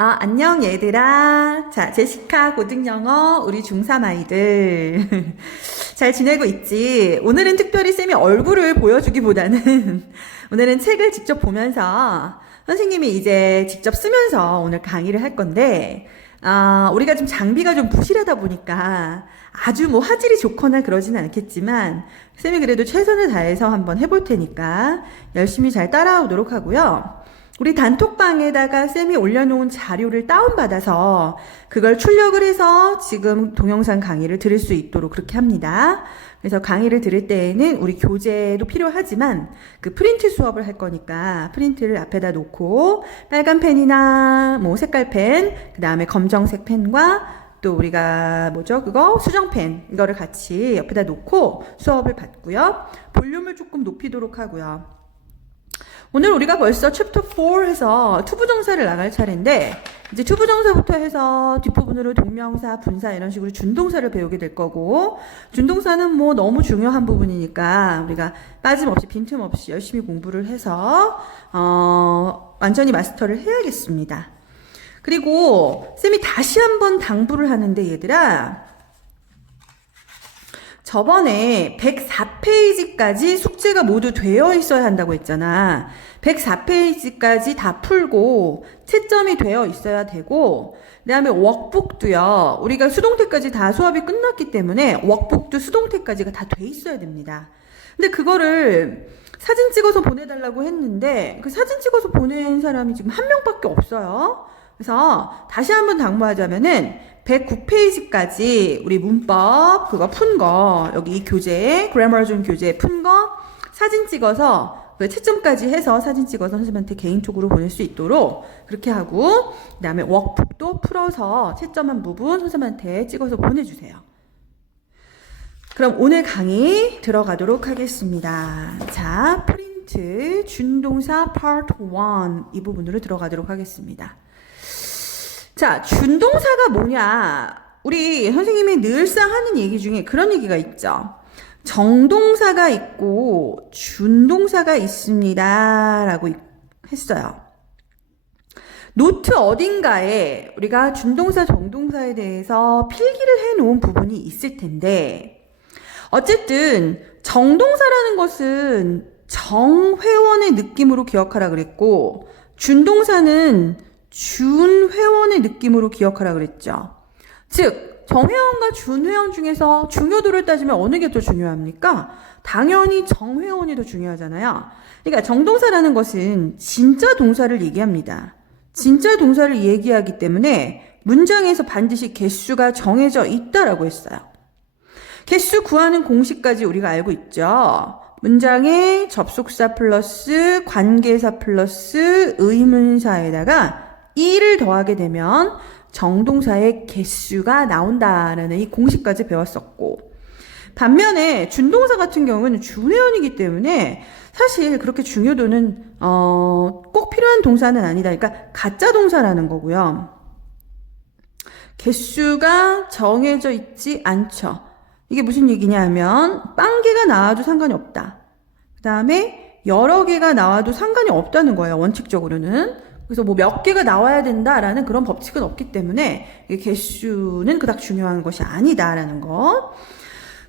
안녕 얘들아. 자, 제시카 고등영어 우리 중3 아이들. 잘 지내고 있지? 오늘은 특별히 쌤이 얼굴을 보여주기보다는 오늘은 책을 직접 보면서 선생님이 이제 직접 쓰면서 오늘 강의를 할 건데, 우리가 좀 장비가 좀 부실하다 보니까 아주 뭐 화질이 좋거나 그러지는 않겠지만 쌤이 그래도 최선을 다해서 한번 해볼 테니까 열심히 잘 따라오도록 하고요. 우리 단톡방에다가 쌤이 올려놓은 자료를 다운받아서 그걸 출력을 해서 지금 동영상 강의를 들을 수 있도록 그렇게 합니다. 그래서 강의를 들을 때에는 우리 교재도 필요하지만 그 프린트 수업을 할 거니까 프린트를 앞에다 놓고 빨간 펜이나 뭐 색깔 펜, 그 다음에 검정색 펜과 또 우리가 뭐죠? 그거 수정펜 이거를 같이 옆에다 놓고 수업을 받고요. 볼륨을 조금 높이도록 하고요. 오늘 우리가 벌써 챕터 4 해서 투부정사를 나갈 차례인데 이제 투부정사부터 해서 뒷부분으로 동명사, 분사 이런 식으로 준동사를 배우게 될 거고 준동사는 뭐 너무 중요한 부분이니까 우리가 빠짐없이 빈틈없이 열심히 공부를 해서 완전히 마스터를 해야겠습니다. 그리고 쌤이 다시 한번 당부를 하는데 얘들아 저번에 104페이지까지 숙제가 모두 되어 있어야 한다고 했잖아. 104페이지까지 다 풀고 채점이 되어 있어야 되고 그 다음에 워크북도요. 우리가 수동태까지 다 수업이 끝났기 때문에 워크북도 수동태까지가 다 돼 있어야 됩니다. 근데 그거를 사진 찍어서 보내달라고 했는데 그 사진 찍어서 보낸 사람이 지금 한 명밖에 없어요. 그래서 다시 한번 당부하자면은 109페이지까지 우리 문법 그거 푼 거 여기 이 교재 그래머존 교재 푼 거 사진 찍어서 채점까지 해서 사진 찍어서 선생님한테 개인톡으로 보낼 수 있도록 그렇게 하고 그 다음에 워크북도 풀어서 채점한 부분 선생님한테 찍어서 보내주세요. 그럼 오늘 강의 들어가도록 하겠습니다. 자, 프린트 준동사 파트 1 이 부분으로 들어가도록 하겠습니다. 자, 준동사가 뭐냐? 우리 선생님이 늘상 하는 얘기 중에 그런 얘기가 있죠. 정동사가 있고 준동사가 있습니다. 라고 했어요. 노트 어딘가에 우리가 준동사, 정동사에 대해서 필기를 해 놓은 부분이 있을 텐데 어쨌든 정동사라는 것은 정회원의 느낌으로 기억하라 그랬고 준동사는 준회원의 느낌으로 기억하라 그랬죠. 즉 정회원과 준회원 중에서 중요도를 따지면 어느 게 더 중요합니까? 당연히 정회원이 더 중요하잖아요. 그러니까 정동사라는 것은 진짜 동사를 얘기합니다. 진짜 동사를 얘기하기 때문에 문장에서 반드시 개수가 정해져 있다라고 했어요. 개수 구하는 공식까지 우리가 알고 있죠. 문장에 접속사 플러스 관계사 플러스 의문사에다가 1을 더하게 되면 정동사의 개수가 나온다라는 이 공식까지 배웠었고 반면에 준동사 같은 경우는 준회원이기 때문에 사실 그렇게 중요도는 꼭 필요한 동사는 아니다. 그러니까 가짜 동사라는 거고요. 개수가 정해져 있지 않죠. 이게 무슨 얘기냐 하면 빵개가 나와도 상관이 없다. 그 다음에 여러 개가 나와도 상관이 없다는 거예요. 원칙적으로는. 그래서 뭐 몇 개가 나와야 된다라는 그런 법칙은 없기 때문에 개수는 그닥 중요한 것이 아니다라는 거.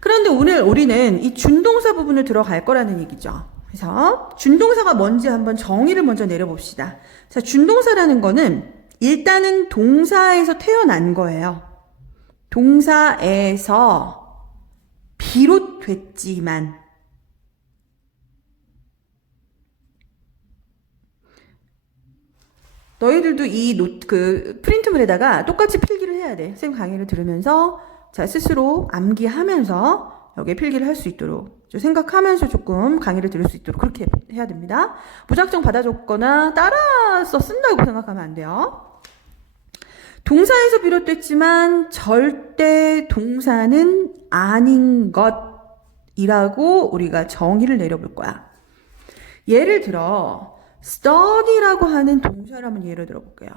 그런데 오늘 우리는 이 준동사 부분을 들어갈 거라는 얘기죠. 그래서 준동사가 뭔지 한번 정의를 먼저 내려봅시다. 자, 준동사라는 거는 일단은 동사에서 태어난 거예요. 동사에서 비롯됐지만 너희들도 이 프린트물에다가 똑같이 필기를 해야 돼. 쌤 강의를 들으면서 자 스스로 암기하면서 여기에 필기를 할 수 있도록 생각하면서 조금 강의를 들을 수 있도록 그렇게 해야 됩니다. 무작정 받아줬거나 따라서 쓴다고 생각하면 안 돼요. 동사에서 비롯됐지만 절대 동사는 아닌 것이라고 우리가 정의를 내려볼 거야. 예를 들어 study라고 하는 동사를 한번 예를 들어볼게요.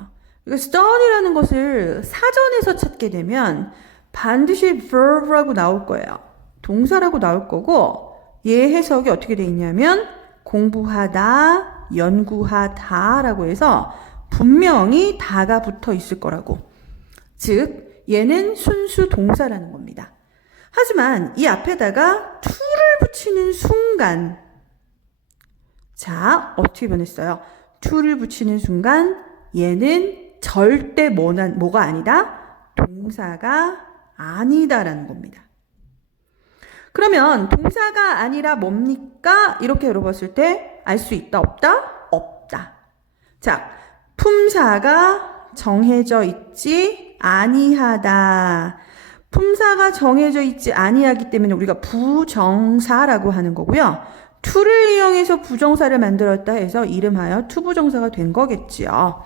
그러니까 study라는 것을 사전에서 찾게 되면 반드시 verb라고 나올 거예요. 동사라고 나올 거고 얘 해석이 어떻게 돼 있냐면 공부하다, 연구하다라고 해서 분명히 다가 붙어 있을 거라고. 즉, 얘는 순수 동사라는 겁니다. 하지만 이 앞에다가 to를 붙이는 순간, 자, 어떻게 변했어요? to를 붙이는 순간 얘는 절대 뭐가 아니다? 동사가 아니다라는 겁니다. 그러면 동사가 아니라 뭡니까? 이렇게 열어봤을 때 알 수 있다, 없다? 없다. 자, 품사가 정해져 있지 아니하다. 품사가 정해져 있지 아니하기 때문에 우리가 부정사라고 하는 거고요. to를 이용해서 부정사를 만들었다 해서 이름하여 투부정사가 된 거겠지요.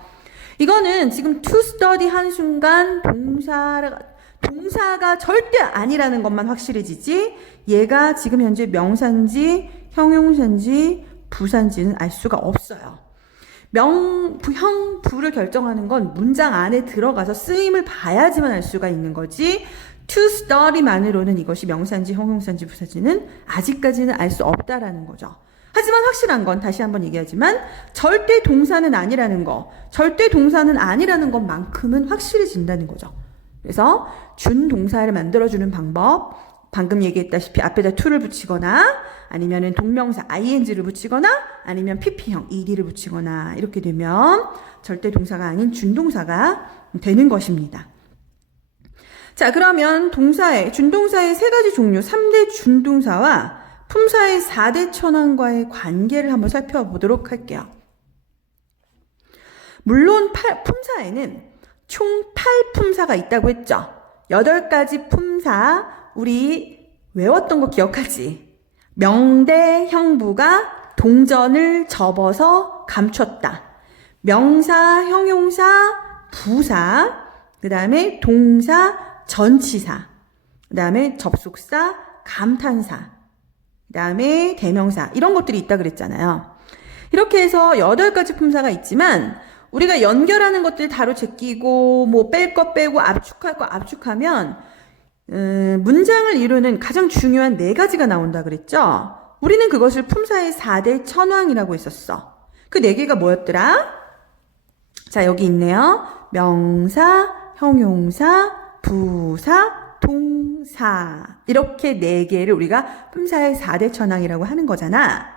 이거는 지금 to study 한 순간 동사가 절대 아니라는 것만 확실해지지 얘가 지금 현재 명사인지 형용사인지 부사인지는 알 수가 없어요. 부를 결정하는 건 문장 안에 들어가서 쓰임을 봐야지만 알 수가 있는 거지 to study만으로는 이것이 명사인지 형용사인지 부사인지는 아직까지는 알 수 없다라는 거죠. 하지만 확실한 건 다시 한번 얘기하지만 절대 동사는 아니라는 거, 절대 동사는 아니라는 것만큼은 확실해진다는 거죠. 그래서 준동사를 만들어주는 방법, 방금 얘기했다시피 앞에다 to를 붙이거나 아니면은 동명사 ing를 붙이거나 아니면 pp형 ed를 붙이거나 이렇게 되면 절대 동사가 아닌 준동사가 되는 것입니다. 자, 그러면 준동사의 세 가지 종류, 3대 준동사와 품사의 4대 천왕과의 관계를 한번 살펴보도록 할게요. 물론 품사에는 총 8품사가 있다고 했죠. 8가지 품사, 우리 외웠던 거 기억하지? 명대 형부가 동전을 접어서 감췄다. 명사, 형용사, 부사, 그 다음에 동사, 전치사, 그 다음에 접속사, 감탄사, 그 다음에 대명사, 이런 것들이 있다 그랬잖아요. 이렇게 해서 8가지 품사가 있지만 우리가 연결하는 것들 바로 제끼고 뭐 뺄 거 빼고 압축할 거 압축하면 문장을 이루는 가장 중요한 4가지가 나온다 그랬죠. 우리는 그것을 품사의 4대 천왕이라고 했었어. 그 4개가 뭐였더라? 자, 여기 있네요. 명사, 형용사, 부사, 동사, 이렇게 4개를 우리가 품사의 4대 천왕이라고 하는 거잖아.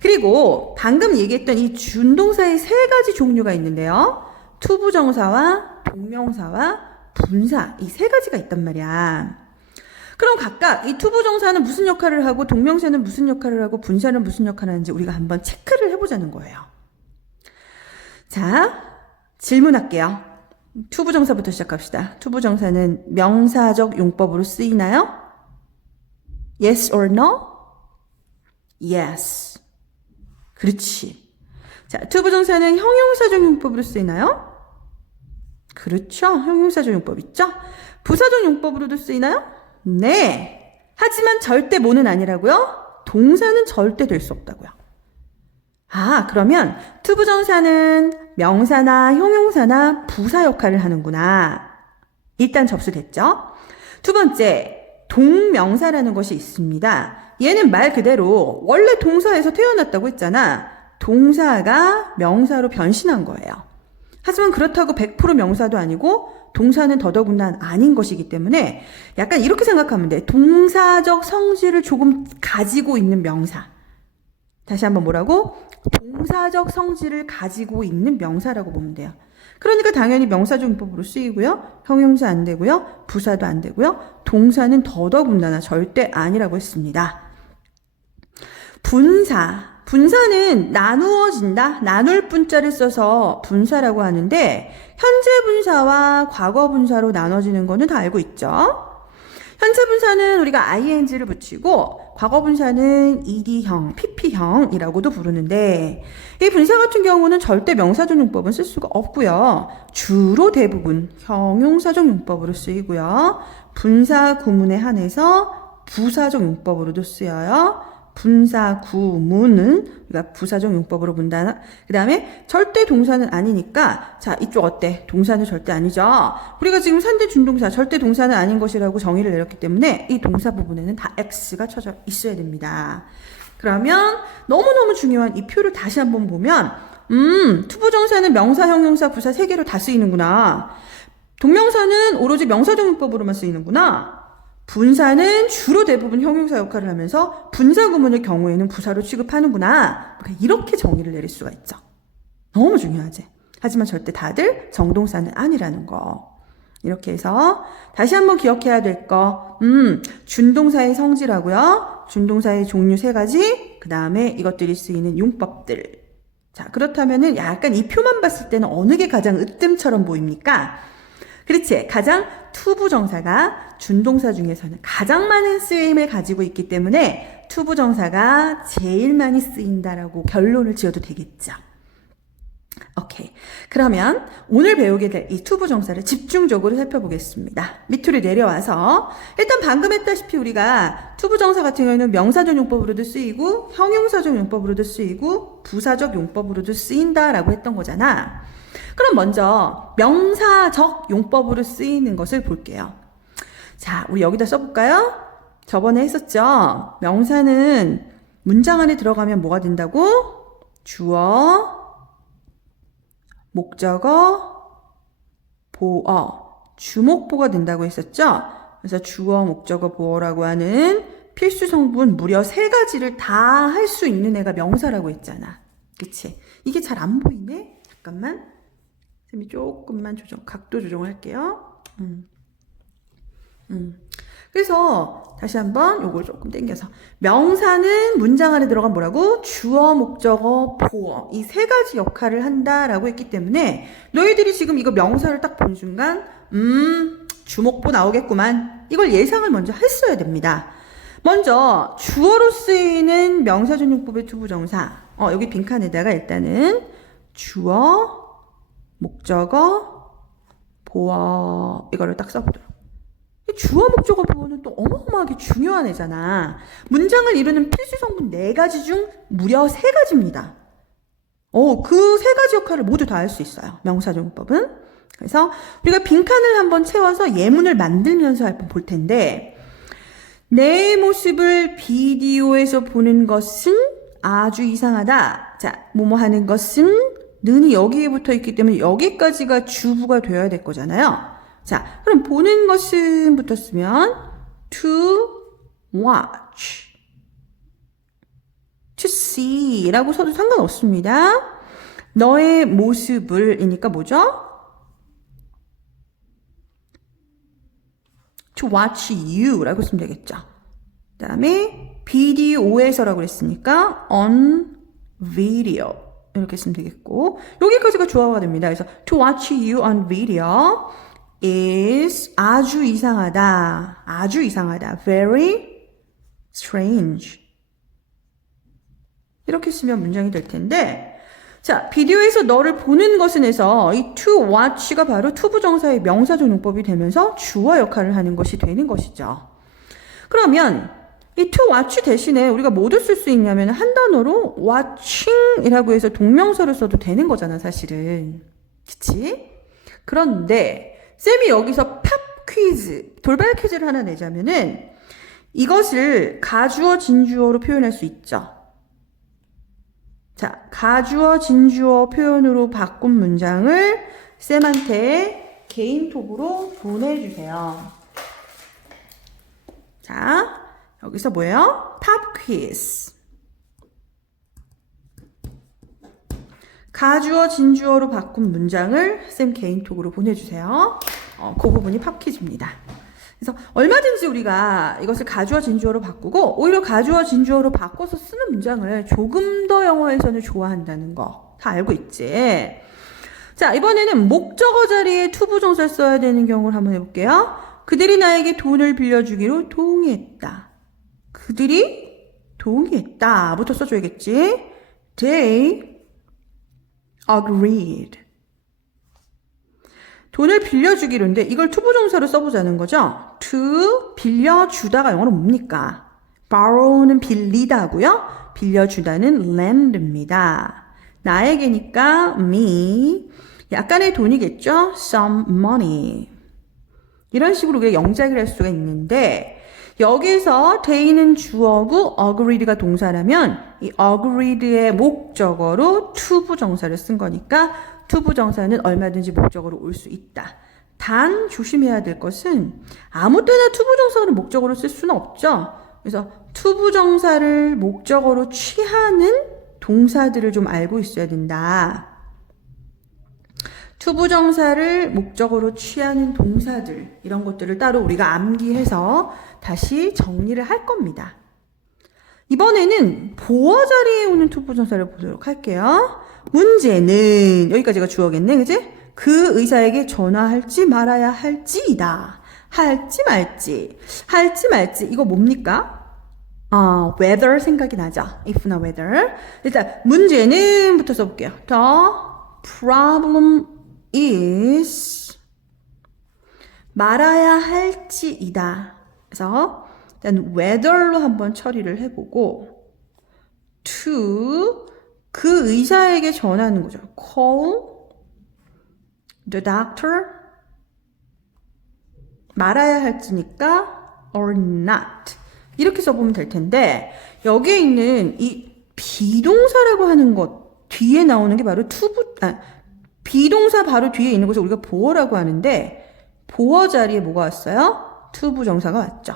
그리고 방금 얘기했던 이 준동사의 3가지 종류가 있는데요. 투부정사와 동명사와 분사, 이 3가지가 있단 말이야. 그럼 각각 이 투부정사는 무슨 역할을 하고 동명사는 무슨 역할을 하고 분사는 무슨 역할을 하는지 우리가 한번 체크를 해보자는 거예요. 자, 질문할게요. 투부정사부터 시작합시다. 투부정사는 명사적 용법으로 쓰이나요? Yes or no? Yes. 그렇지. 자, 투부정사는 형용사적 용법으로 쓰이나요? 그렇죠. 형용사적 용법 있죠? 부사적 용법으로도 쓰이나요? 네. 하지만 절대 뭐는 아니라고요? 동사는 절대 될 수 없다고요. 아, 그러면 투부정사는 명사나 형용사나 부사 역할을 하는구나. 일단 접수됐죠? 두 번째, 동명사라는 것이 있습니다. 얘는 말 그대로 원래 동사에서 태어났다고 했잖아. 동사가 명사로 변신한 거예요. 하지만 그렇다고 100% 명사도 아니고 동사는 더더군다나 아닌 것이기 때문에 약간 이렇게 생각하면 돼. 동사적 성질을 조금 가지고 있는 명사. 다시 한번 뭐라고? 동사적 성질을 가지고 있는 명사라고 보면 돼요. 그러니까 당연히 명사적 용법으로 쓰이고요. 형용사 안 되고요. 부사도 안 되고요. 동사는 더더군다나 절대 아니라고 했습니다. 분사는 나누어진다. 나눌 분자를 써서 분사라고 하는데 현재 분사와 과거 분사로 나눠지는 거는 다 알고 있죠. 현재 분사는 우리가 ing를 붙이고 과거 분사는 ed형, pp형이라고도 부르는데 이 분사 같은 경우는 절대 명사적 용법은 쓸 수가 없고요. 주로 대부분 형용사적 용법으로 쓰이고요. 분사 구문에 한해서 부사적 용법으로도 쓰여요. 분사 구문은 우리가 부사적 용법으로 본다. 그 다음에 절대 동사는 아니니까 자, 이쪽 어때? 동사는 절대 아니죠. 우리가 지금 3대 준동사 절대 동사는 아닌 것이라고 정의를 내렸기 때문에 이 동사 부분에는 다 X가 쳐져 있어야 됩니다. 그러면 너무너무 중요한 이 표를 다시 한번 보면 투부정사는 명사, 형용사, 부사 세 개로 다 쓰이는구나. 동명사는 오로지 명사정용법으로만 쓰이는구나. 분사는 주로 대부분 형용사 역할을 하면서 분사 구문의 경우에는 부사로 취급하는구나. 이렇게 정의를 내릴 수가 있죠. 너무 중요하지. 하지만 절대 다들 정동사는 아니라는 거. 이렇게 해서 다시 한번 기억해야 될 거. 준동사의 성질하고요. 준동사의 종류 세 가지. 그 다음에 이것들이 쓰이는 용법들. 자, 그렇다면은 약간 이 표만 봤을 때는 어느 게 가장 으뜸처럼 보입니까? 그렇지. 가장 투부정사가 준동사 중에서는 가장 많은 쓰임을 가지고 있기 때문에 투부정사가 제일 많이 쓰인다라고 결론을 지어도 되겠죠. 오케이. 그러면 오늘 배우게 될 이 투부정사를 집중적으로 살펴보겠습니다. 밑으로 내려와서 일단 방금 했다시피 우리가 투부정사 같은 경우에는 명사적 용법으로도 쓰이고 형용사적 용법으로도 쓰이고 부사적 용법으로도 쓰인다라고 했던 거잖아. 그럼 먼저 명사적 용법으로 쓰이는 것을 볼게요. 자, 우리 여기다 써볼까요? 저번에 했었죠? 명사는 문장 안에 들어가면 뭐가 된다고? 주어, 목적어, 보어, 주목보가 된다고 했었죠? 그래서 주어, 목적어, 보어라고 하는 필수 성분 무려 3가지를 다 할 수 있는 애가 명사라고 했잖아. 그치? 이게 잘 안 보이네? 잠깐만. 쌤이 조금만 각도 조정할게요. 그래서 다시 한번 요걸 조금 당겨서 명사는 문장 안에 들어간 뭐라고? 주어, 목적어, 보어 이 3가지 역할을 한다라고 했기 때문에 너희들이 지금 이거 명사를 딱 본 순간 주목보 나오겠구만 이걸 예상을 먼저 했어야 됩니다. 먼저 주어로 쓰이는 명사전용법의 투부정사 여기 빈칸에다가 일단은 주어, 목적어, 보어 이거를 딱 써보도록. 주어, 목적어, 보어는 또 어마어마하게 중요한 애잖아. 문장을 이루는 필수 성분 4가지 중 무려 3가지입니다. 그 3가지 역할을 모두 다 할 수 있어요. 명사정법은. 그래서 우리가 빈칸을 한번 채워서 예문을 만들면서 한번 볼 텐데 내 모습을 비디오에서 보는 것은 아주 이상하다. 자, 뭐뭐 하는 것은 는이 여기에 붙어 있기 때문에 여기까지가 주부가 되어야 될 거잖아요. 자, 그럼 보는 것은 붙었으면 to watch, to see 라고 써도 상관없습니다. 너의 모습을 이니까 뭐죠? to watch you 라고 쓰면 되겠죠. 그 다음에 비디오에서라고 그랬으니까 on video 이렇게 쓰면 되겠고 여기까지가 주어가 됩니다. 그래서 to watch you on video is 아주 이상하다. 아주 이상하다. very strange. 이렇게 쓰면 문장이 될 텐데 자, 비디오에서 너를 보는 것은에서 이 to watch가 바로 투부정사의 명사적 용법이 되면서 주어 역할을 하는 것이 되는 것이죠. 그러면 이 to watch 대신에 우리가 뭐를 쓸 수 있냐면 한 단어로 watching이라고 해서 동명사를 써도 되는 거잖아, 사실은. 그치? 그런데 쌤이 여기서 팝 퀴즈, 돌발 퀴즈를 하나 내자면은 이것을 가주어, 진주어로 표현할 수 있죠. 자, 가주어, 진주어 표현으로 바꾼 문장을 쌤한테 개인톡으로 보내주세요. 자, 여기서 뭐예요? 팝 퀴즈. 가주어, 진주어로 바꾼 문장을 쌤 개인톡으로 보내주세요. 그 부분이 팝 퀴즈입니다. 그래서 얼마든지 우리가 이것을 가주어, 진주어로 바꾸고 오히려 가주어, 진주어로 바꿔서 쓰는 문장을 조금 더 영어에서는 좋아한다는 거 다 알고 있지? 자, 이번에는 목적어 자리에 투부정사를 써야 되는 경우를 한번 해볼게요. 그들이 나에게 돈을 빌려주기로 동의했다. 그들이 동의했다. 부터 써줘야겠지? They agreed. 돈을 빌려주기로인데 이걸 투부정사로 써보자는 거죠. to 빌려주다가 영어로 뭡니까? borrow는 빌리다고요. 빌려주다는 lend입니다. 나에게니까 me 약간의 돈이겠죠. some money. 이런 식으로 우리가 영작을 할 수가 있는데 여기서 they는 주어고 agreed가 동사라면 이 agreed의 목적어로 to 부정사를 쓴 거니까 to 부정사는 얼마든지 목적어로 올 수 있다. 단 조심해야 될 것은 아무 때나 to 부정사를 목적어로 쓸 수는 없죠. 그래서 to 부정사를 목적어로 취하는 동사들을 좀 알고 있어야 된다. to 부정사를 목적어로 취하는 동사들, 이런 것들을 따로 우리가 암기해서 다시 정리를 할 겁니다. 이번에는 보어 자리에 오는 to 부정사를 보도록 할게요. 문제는 여기까지가 주어겠네, 그지? 그 의사에게 전화할지 말아야 할지이다. 할지 말지. 할지 말지. 이거 뭡니까? whether 생각이 나죠. if나 whether. 일단 문제는 부터 써볼게요. The problem is 말아야 할지이다. 그래서 일단 whether로 한번 처리를 해보고 to 그 의사에게 전하는 거죠. call the doctor 말아야 할지니까 or not 이렇게 써보면 될 텐데 여기에 있는 이 비동사라고 하는 것 뒤에 나오는 게 바로 비동사 바로 뒤에 있는 것을 우리가 보어라고 하는데 보어 자리에 뭐가 왔어요? to 부정사가 왔죠.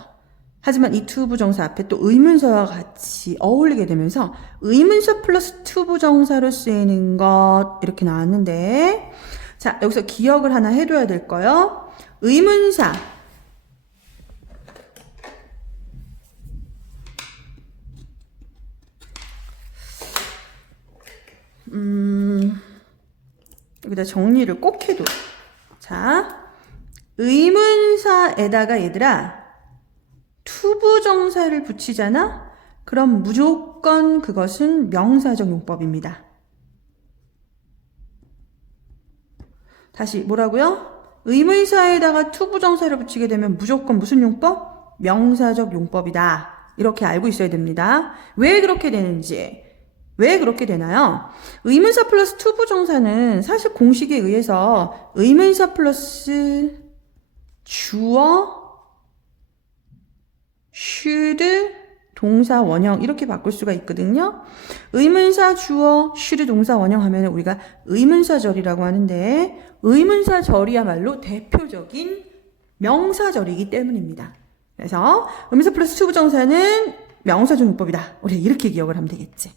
하지만 이 to 부정사 앞에 또 의문사와 같이 어울리게 되면서 의문사 플러스 to 부정사로 쓰이는 것 이렇게 나왔는데 자 여기서 기억을 하나 해둬야 될 거요. 의문사 여기다 정리를 꼭 해둬. 자 의문사에다가 얘들아 to 부정사를 붙이잖아? 그럼 무조건 그것은 명사적 용법입니다. 다시 뭐라고요? 의문사에다가 to 부정사를 붙이게 되면 무조건 무슨 용법? 명사적 용법이다. 이렇게 알고 있어야 됩니다. 왜 그렇게 되는지. 왜 그렇게 되나요? 의문사 플러스 to 부정사는 사실 공식에 의해서 의문사 플러스 주어 should 동사 원형 이렇게 바꿀 수가 있거든요. 의문사 주어 should 동사 원형 하면 우리가 의문사절이라고 하는데 의문사절이야말로 대표적인 명사절이기 때문입니다. 그래서 의문사 플러스 to 부정사는 명사적 용법이다. 우리가 이렇게 기억을 하면 되겠지.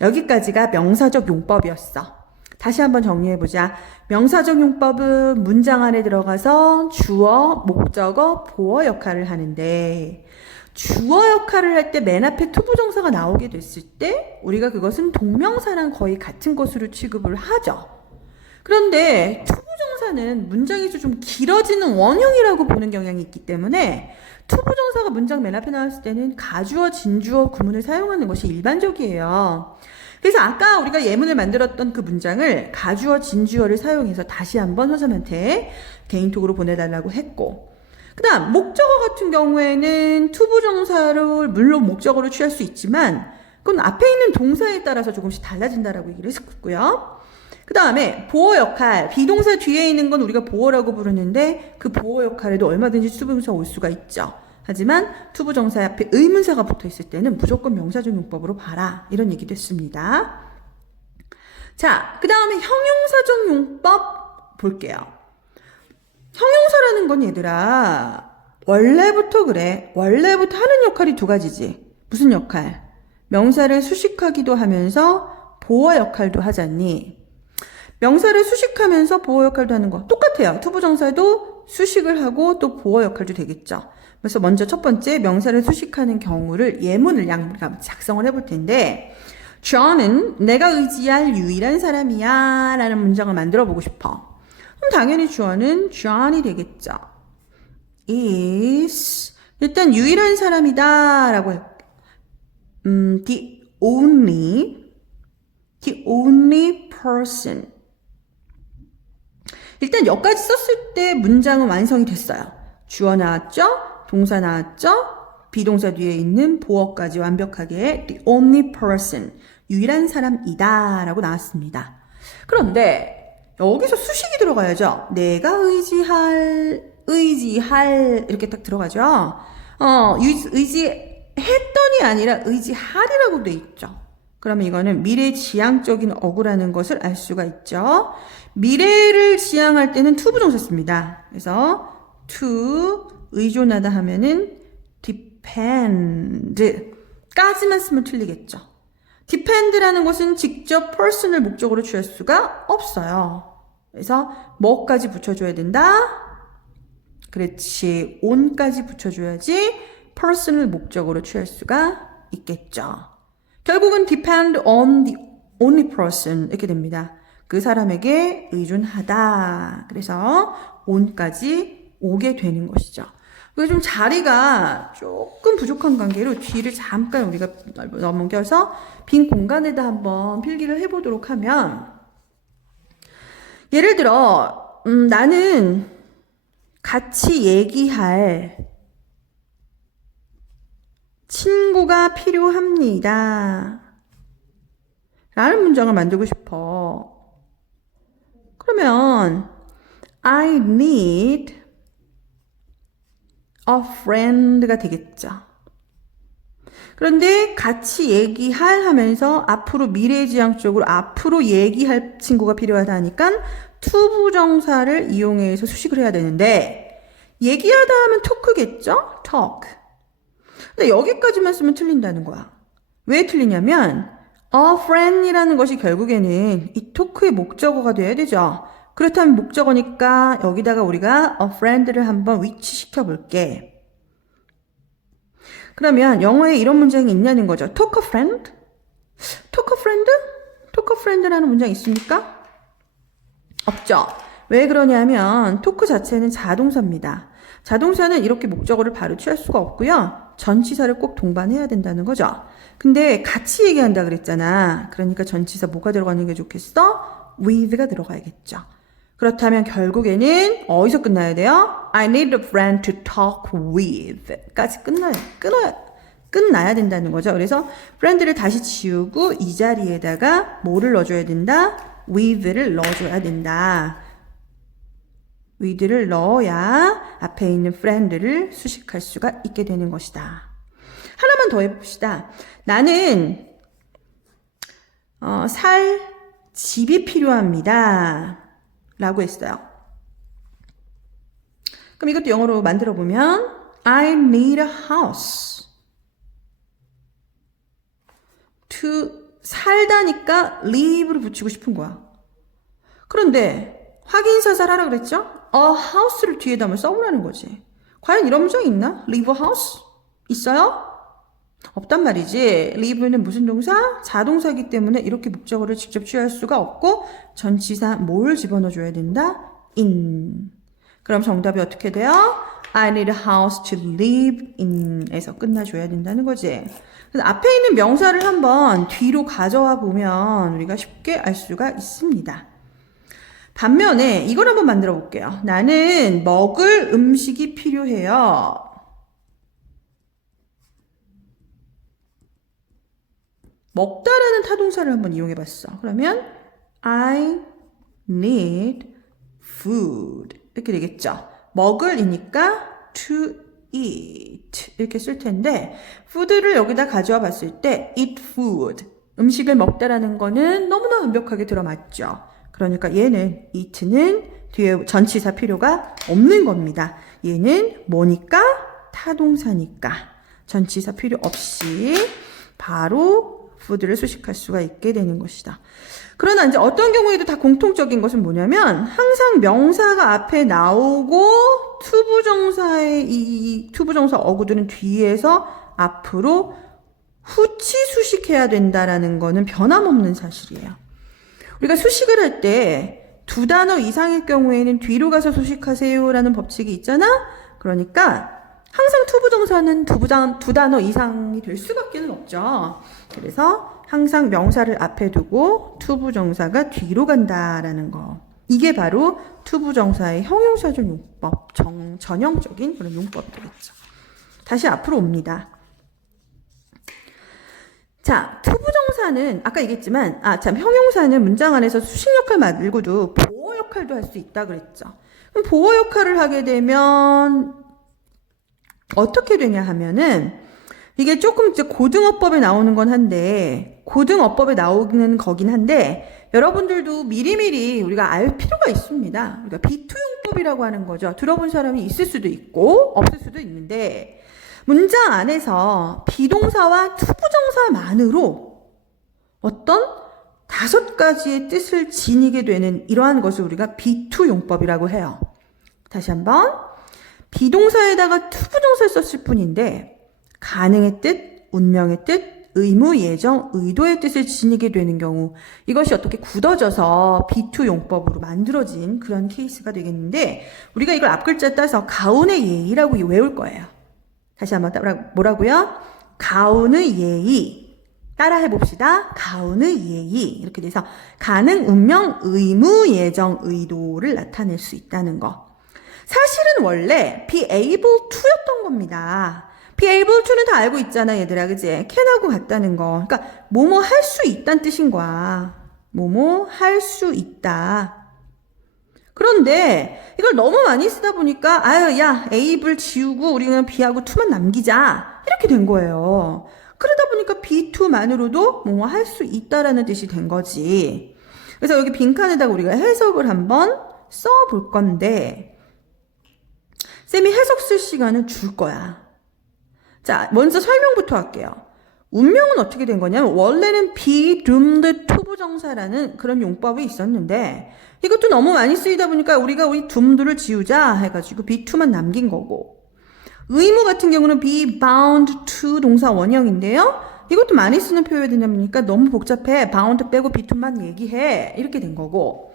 여기까지가 명사적 용법이었어. 다시 한번 정리해보자. 명사적 용법은 문장 안에 들어가서 주어, 목적어, 보어 역할을 하는데 주어 역할을 할 때 맨 앞에 to 부정사가 나오게 됐을 때 우리가 그것은 동명사랑 거의 같은 것으로 취급을 하죠. 그런데 to 부정사는 문장에서 좀 길어지는 원형이라고 보는 경향이 있기 때문에 to 부정사가 문장 맨 앞에 나왔을 때는 가주어, 진주어, 구문을 사용하는 것이 일반적이에요. 그래서 아까 우리가 예문을 만들었던 그 문장을 가주어, 진주어를 사용해서 다시 한번 선생님한테 개인톡으로 보내달라고 했고 그 다음 목적어 같은 경우에는 to 부정사를 물론 목적어로 취할 수 있지만 그건 앞에 있는 동사에 따라서 조금씩 달라진다라고 얘기를 했었고요. 그 다음에 보어 역할, 비동사 뒤에 있는 건 우리가 보어라고 부르는데 그 보어 역할에도 얼마든지 to 부정사 올 수가 있죠. 하지만 to 부정사 앞에 의문사가 붙어 있을 때는 무조건 명사적 용법으로 봐라. 이런 얘기도 했습니다. 자, 그 다음에 형용사적 용법 볼게요. 형용사라는 건 얘들아 원래부터 그래. 원래부터 하는 역할이 두 가지지. 무슨 역할? 명사를 수식하기도 하면서 보어 역할도 하잖니. 명사를 수식하면서 보어 역할도 하는 거 똑같아요. to 부정사도 수식을 하고 또 보어 역할도 되겠죠. 그래서 먼저 첫 번째 명사를 수식하는 경우를 예문을 작성을 해볼 텐데 John은 내가 의지할 유일한 사람이야 라는 문장을 만들어 보고 싶어. 그럼 당연히 주어는 John이 되겠죠. is 일단 유일한 사람이다 라고 해요. the only person. 일단 여기까지 썼을 때 문장은 완성이 됐어요. 주어 나왔죠? 동사 나왔죠? 비동사 뒤에 있는 보어까지 완벽하게 the only person, 유일한 사람이다 라고 나왔습니다. 그런데 여기서 수식이 들어가야죠. 내가 의지할 이렇게 딱 들어가죠. 의지했더니 아니라 의지하리라고 돼 있죠. 그러면 이거는 미래지향적인 어구라는 것을 알 수가 있죠. 미래를 지향할 때는 to 부정사 씁니다. 그래서 to 의존하다 하면은 depend 까지만 쓰면 틀리겠죠. depend라는 것은 직접 person을 목적으로 취할 수가 없어요. 그래서 뭐까지 붙여줘야 된다? 그렇지. on까지 붙여줘야지 person을 목적으로 취할 수가 있겠죠. 결국은 depend on the only person 이렇게 됩니다. 그 사람에게 의존하다. 그래서 on까지 오게 되는 것이죠. 그래서 좀 자리가 조금 부족한 관계로 뒤를 잠깐 우리가 넘겨서 빈 공간에다 한번 필기를 해보도록 하면 예를 들어 나는 같이 얘기할 친구가 필요합니다. 라는 문장을 만들고 싶어. 그러면 I need a friend가 되겠죠. 그런데 같이 얘기할 하면서 앞으로 미래지향적으로 앞으로 얘기할 친구가 필요하다 하니까 to 부정사를 이용해서 수식을 해야 되는데 얘기하다 하면 talk겠죠? talk. 근데 여기까지만 쓰면 틀린다는 거야. 왜 틀리냐면 a friend이라는 것이 결국에는 이 토크의 목적어가 돼야 되죠. 그렇다면 목적어니까 여기다가 우리가 a friend를 한번 위치시켜 볼게. 그러면 영어에 이런 문장이 있냐는 거죠. talk a friend? talk a friend? talk a friend라는 문장 있습니까? 없죠. 왜 그러냐면 talk 자체는 자동사입니다. 자동사는 이렇게 목적어를 바로 취할 수가 없고요. 전치사를 꼭 동반해야 된다는 거죠. 근데 같이 얘기한다 그랬잖아. 그러니까 전치사 뭐가 들어가는 게 좋겠어? with가 들어가야겠죠. 그렇다면 결국에는 어디서 끝나야 돼요? I need a friend to talk with 까지 끝나야 된다는 거죠. 그래서 friend를 다시 지우고 이 자리에다가 뭐를 넣어줘야 된다? with를 넣어줘야 된다. with를 넣어야 앞에 있는 friend를 수식할 수가 있게 되는 것이다. 하나만 더 해봅시다. 나는 살 집이 필요합니다. 라고 했어요. 그럼 이것도 영어로 만들어 보면 I need a house to 살다니까 live를 붙이고 싶은 거야. 그런데 확인사살 하라 그랬죠? a house를 뒤에다 한번 써보라는 거지. 과연 이런 문장이 있나? live a house? 있어요? 없단 말이지. live는 무슨 동사? 자동사이기 때문에 이렇게 목적어를 직접 취할 수가 없고 전치사 뭘 집어넣어줘야 된다? in. 그럼 정답이 어떻게 돼요? I need a house to live in 에서 끝나줘야 된다는 거지. 그래서 앞에 있는 명사를 한번 뒤로 가져와 보면 우리가 쉽게 알 수가 있습니다. 반면에 이걸 한번 만들어 볼게요. 나는 먹을 음식이 필요해요. 먹다라는 타동사를 한번 이용해 봤어. 그러면 I need food 이렇게 되겠죠. 먹을이니까 to eat 이렇게 쓸 텐데 food를 여기다 가져와 봤을 때 eat food 음식을 먹다라는 거는 너무나 완벽하게 들어맞죠. 그러니까 얘는 eat는 뒤에 전치사 필요가 없는 겁니다. 얘는 뭐니까? 타동사니까 전치사 필요 없이 바로 food를 수식할 수가 있게 되는 것이다. 그러나 이제 어떤 경우에도 다 공통적인 것은 뭐냐면 항상 명사가 앞에 나오고 투부정사의 이 투부정사 어구들은 뒤에서 앞으로 후치 수식해야 된다라는 거는 변함없는 사실이에요. 우리가 수식을 할 때 두 단어 이상의 경우에는 뒤로 가서 수식하세요라는 법칙이 있잖아. 그러니까 항상 투부정사는 두 단어 이상이 될 수밖에 없죠. 그래서 항상 명사를 앞에 두고 투부정사가 뒤로 간다라는 거. 이게 바로 투부정사의 형용사적 용법, 전형적인 그런 용법이겠죠. 다시 앞으로 옵니다. 자, 투부정사는 아까 얘기했지만 형용사는 문장 안에서 수식 역할 말고도 보어 역할도 할 수 있다 그랬죠. 그럼 보어 역할을 하게 되면 어떻게 되냐 하면은 이게 조금 이제 고등어법에 나오는 건 한데, 고등어법에 나오는 거긴 한데, 여러분들도 미리미리 우리가 알 필요가 있습니다. 우리가 비투용법이라고 하는 거죠. 들어본 사람이 있을 수도 있고, 없을 수도 있는데, 문장 안에서 비동사와 투부정사만으로 어떤 5가지의 뜻을 지니게 되는 이러한 것을 우리가 비투용법이라고 해요. 다시 한번. 비동사에다가 투부정사를 썼을 뿐인데 가능의 뜻, 운명의 뜻, 의무, 예정, 의도의 뜻을 지니게 되는 경우 이것이 어떻게 굳어져서 비투용법으로 만들어진 그런 케이스가 되겠는데 우리가 이걸 앞글자 따서 가운의 예의라고 외울 거예요. 다시 한번 뭐라고요? 가운의 예의. 따라 해봅시다. 가운의 예의. 이렇게 돼서 가능, 운명, 의무, 예정, 의도를 나타낼 수 있다는 거. 사실은 원래 be able to였던 겁니다. be able to는 다 알고 있잖아, 얘들아. 그지? can하고 같다는 거. 그러니까 뭐뭐 할 수 있다는 뜻인 거야. 뭐뭐 할 수 있다. 그런데 이걸 너무 많이 쓰다 보니까 아유 야 able 지우고 우리 그냥 be하고 to만 남기자. 이렇게 된 거예요. 그러다 보니까 be to만으로도 뭐뭐 할 수 있다라는 뜻이 된 거지. 그래서 여기 빈칸에다가 우리가 해석을 한번 써볼 건데 쌤이 해석 쓸 시간을 줄 거야. 자, 먼저 설명부터 할게요. 운명은 어떻게 된 거냐면 원래는 be doomed to 부정사라는 그런 용법이 있었는데 이것도 너무 많이 쓰이다 보니까 우리가 우리 doomed를 지우자 해가지고 be to만 남긴 거고 의무 같은 경우는 be bound to 동사 원형인데요. 이것도 많이 쓰는 표현이니까 너무 복잡해. bound 빼고 be to만 얘기해. 이렇게 된 거고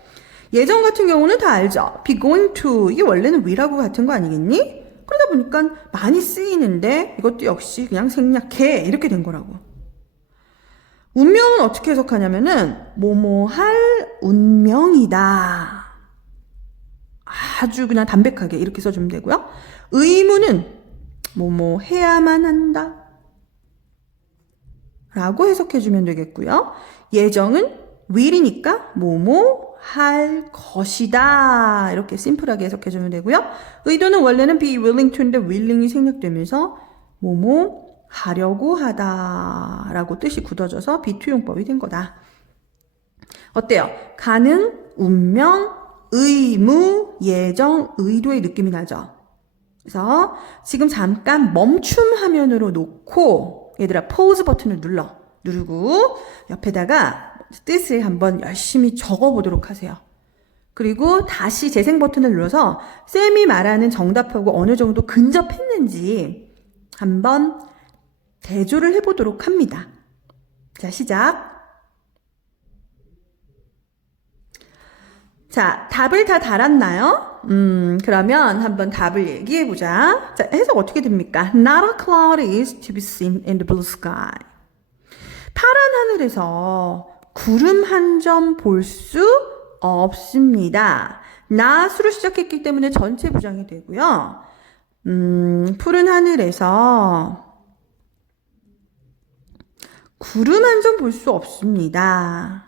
예정 같은 경우는 다 알죠. be going to 이게 원래는 will하고 같은 거 아니겠니? 그러다 보니까 많이 쓰이는데 이것도 역시 그냥 생략해 이렇게 된 거라고. 운명은 어떻게 해석하냐면은 뭐뭐 할 운명이다. 아주 그냥 담백하게 이렇게 써주면 되고요. 의무는 뭐뭐 해야만 한다 라고 해석해주면 되겠고요. 예정은 will이니까 뭐뭐 할 것이다. 이렇게 심플하게 해석해주면 되고요. 의도는 원래는 be willing to인데 willing이 생략되면서 뭐뭐 하려고 하다 라고 뜻이 굳어져서 비투용법이 된 거다. 어때요? 가능, 운명, 의무, 예정, 의도의 느낌이 나죠? 그래서 지금 잠깐 멈춤 화면으로 놓고 얘들아 pause 버튼을 누르고 옆에다가 뜻을 한번 열심히 적어보도록 하세요. 그리고 다시 재생 버튼을 눌러서 쌤이 말하는 정답하고 어느 정도 근접했는지 한번 대조를 해보도록 합니다. 자, 시작. 자, 답을 다 달았나요? 그러면 한번 답을 얘기해보자. 자, 해석 어떻게 됩니까? Not a cloud is to be seen in the blue sky. 파란 하늘에서 구름 한 점 볼 수 없습니다. not으로 시작했기 때문에 전체 부정이 되고요. 푸른 하늘에서 구름 한 점 볼 수 없습니다.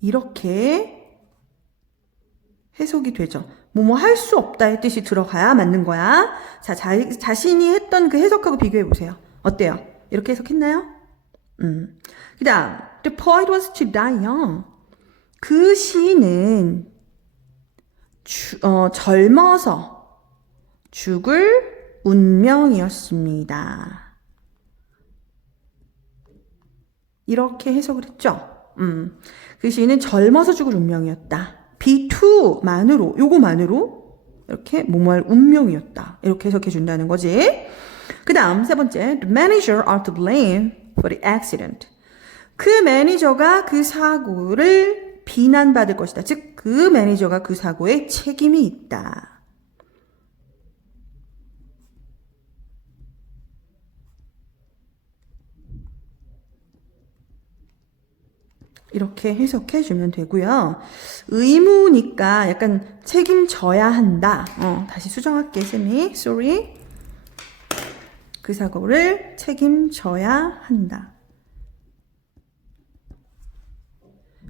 이렇게 해석이 되죠. 뭐뭐 할 수 없다의 뜻이 들어가야 맞는 거야. 자, 자신이 했던 그 해석하고 비교해 보세요. 어때요? 이렇게 해석했나요? 그 다음, the poet was to die young. 그 시인은 젊어서 죽을 운명이었습니다. 이렇게 해석을 했죠. 그 시인은 젊어서 죽을 운명이었다. be to만으로, 요거만으로 이렇게 뭐뭐할 운명이었다. 이렇게 해석해 준다는 거지. 그 다음 세 번째, the manager are to blame for the accident. 그 매니저가 그 사고를 비난받을 것이다. 즉, 그 매니저가 그 사고에 책임이 있다. 이렇게 해석해 주면 되고요. 의무니까 약간 책임져야 한다. 다시 수정할게, 쌤이. Sorry. 그 사고를 책임져야 한다.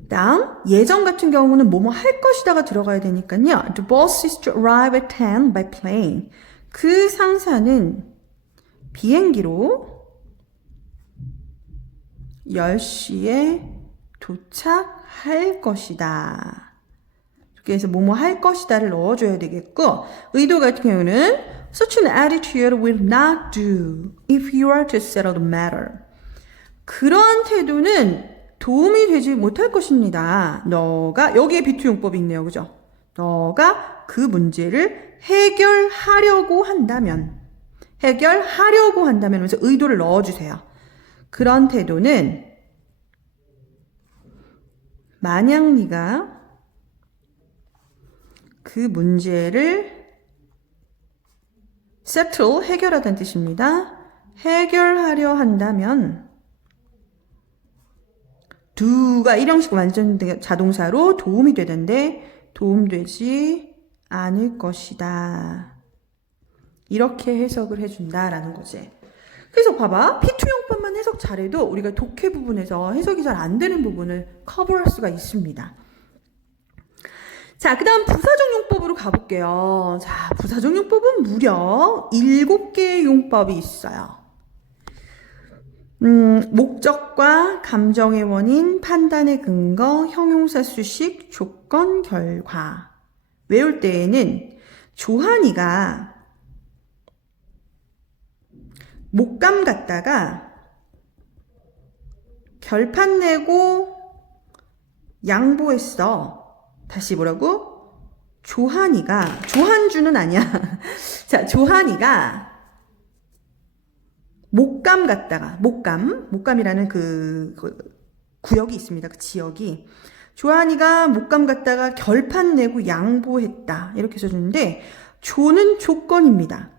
다음, 예정 같은 경우는 뭐뭐 할 것이다가 들어가야 되니까요. The boss is to arrive at 10 by plane. 그 상사는 비행기로 10시에 도착할 것이다. 이렇게 해서 뭐뭐 할 것이다를 넣어줘야 되겠고, 의도 같은 경우는 Such an attitude will not do if you are to settle the matter. 그러한 태도는 도움이 되지 못할 것입니다. 너가, 여기에 비투 용법이 있네요. 그죠? 너가 그 문제를 해결하려고 한다면 하면서 의도를 넣어주세요. 그런 태도는 만약 네가 그 문제를 settle, 해결하다는 뜻입니다. 해결하려 한다면 do가 일형식 완전 자동사로 도움이 되던데 도움되지 않을 것이다. 이렇게 해석을 해준다라는 거지. 그래서 봐봐. P2용법만 해석 잘해도 우리가 독해 부분에서 해석이 잘 안 되는 부분을 커버할 수가 있습니다. 자, 그 다음 부사적 용법으로 가볼게요. 자, 부사적 용법은 무려 7개의 용법이 있어요. 목적과 감정의 원인, 판단의 근거, 형용사 수식, 조건, 결과. 외울 때에는 조한이가 목감 갔다가 결판 내고 양보했어. 다시 뭐라고? 조한주는 아니야. 자, 조한이가 목감 갔다가, 목감이라는 그 구역이 있습니다. 그 지역이. 조한이가 목감 갔다가 결판 내고 양보했다. 이렇게 써주는데, 조는 조건입니다.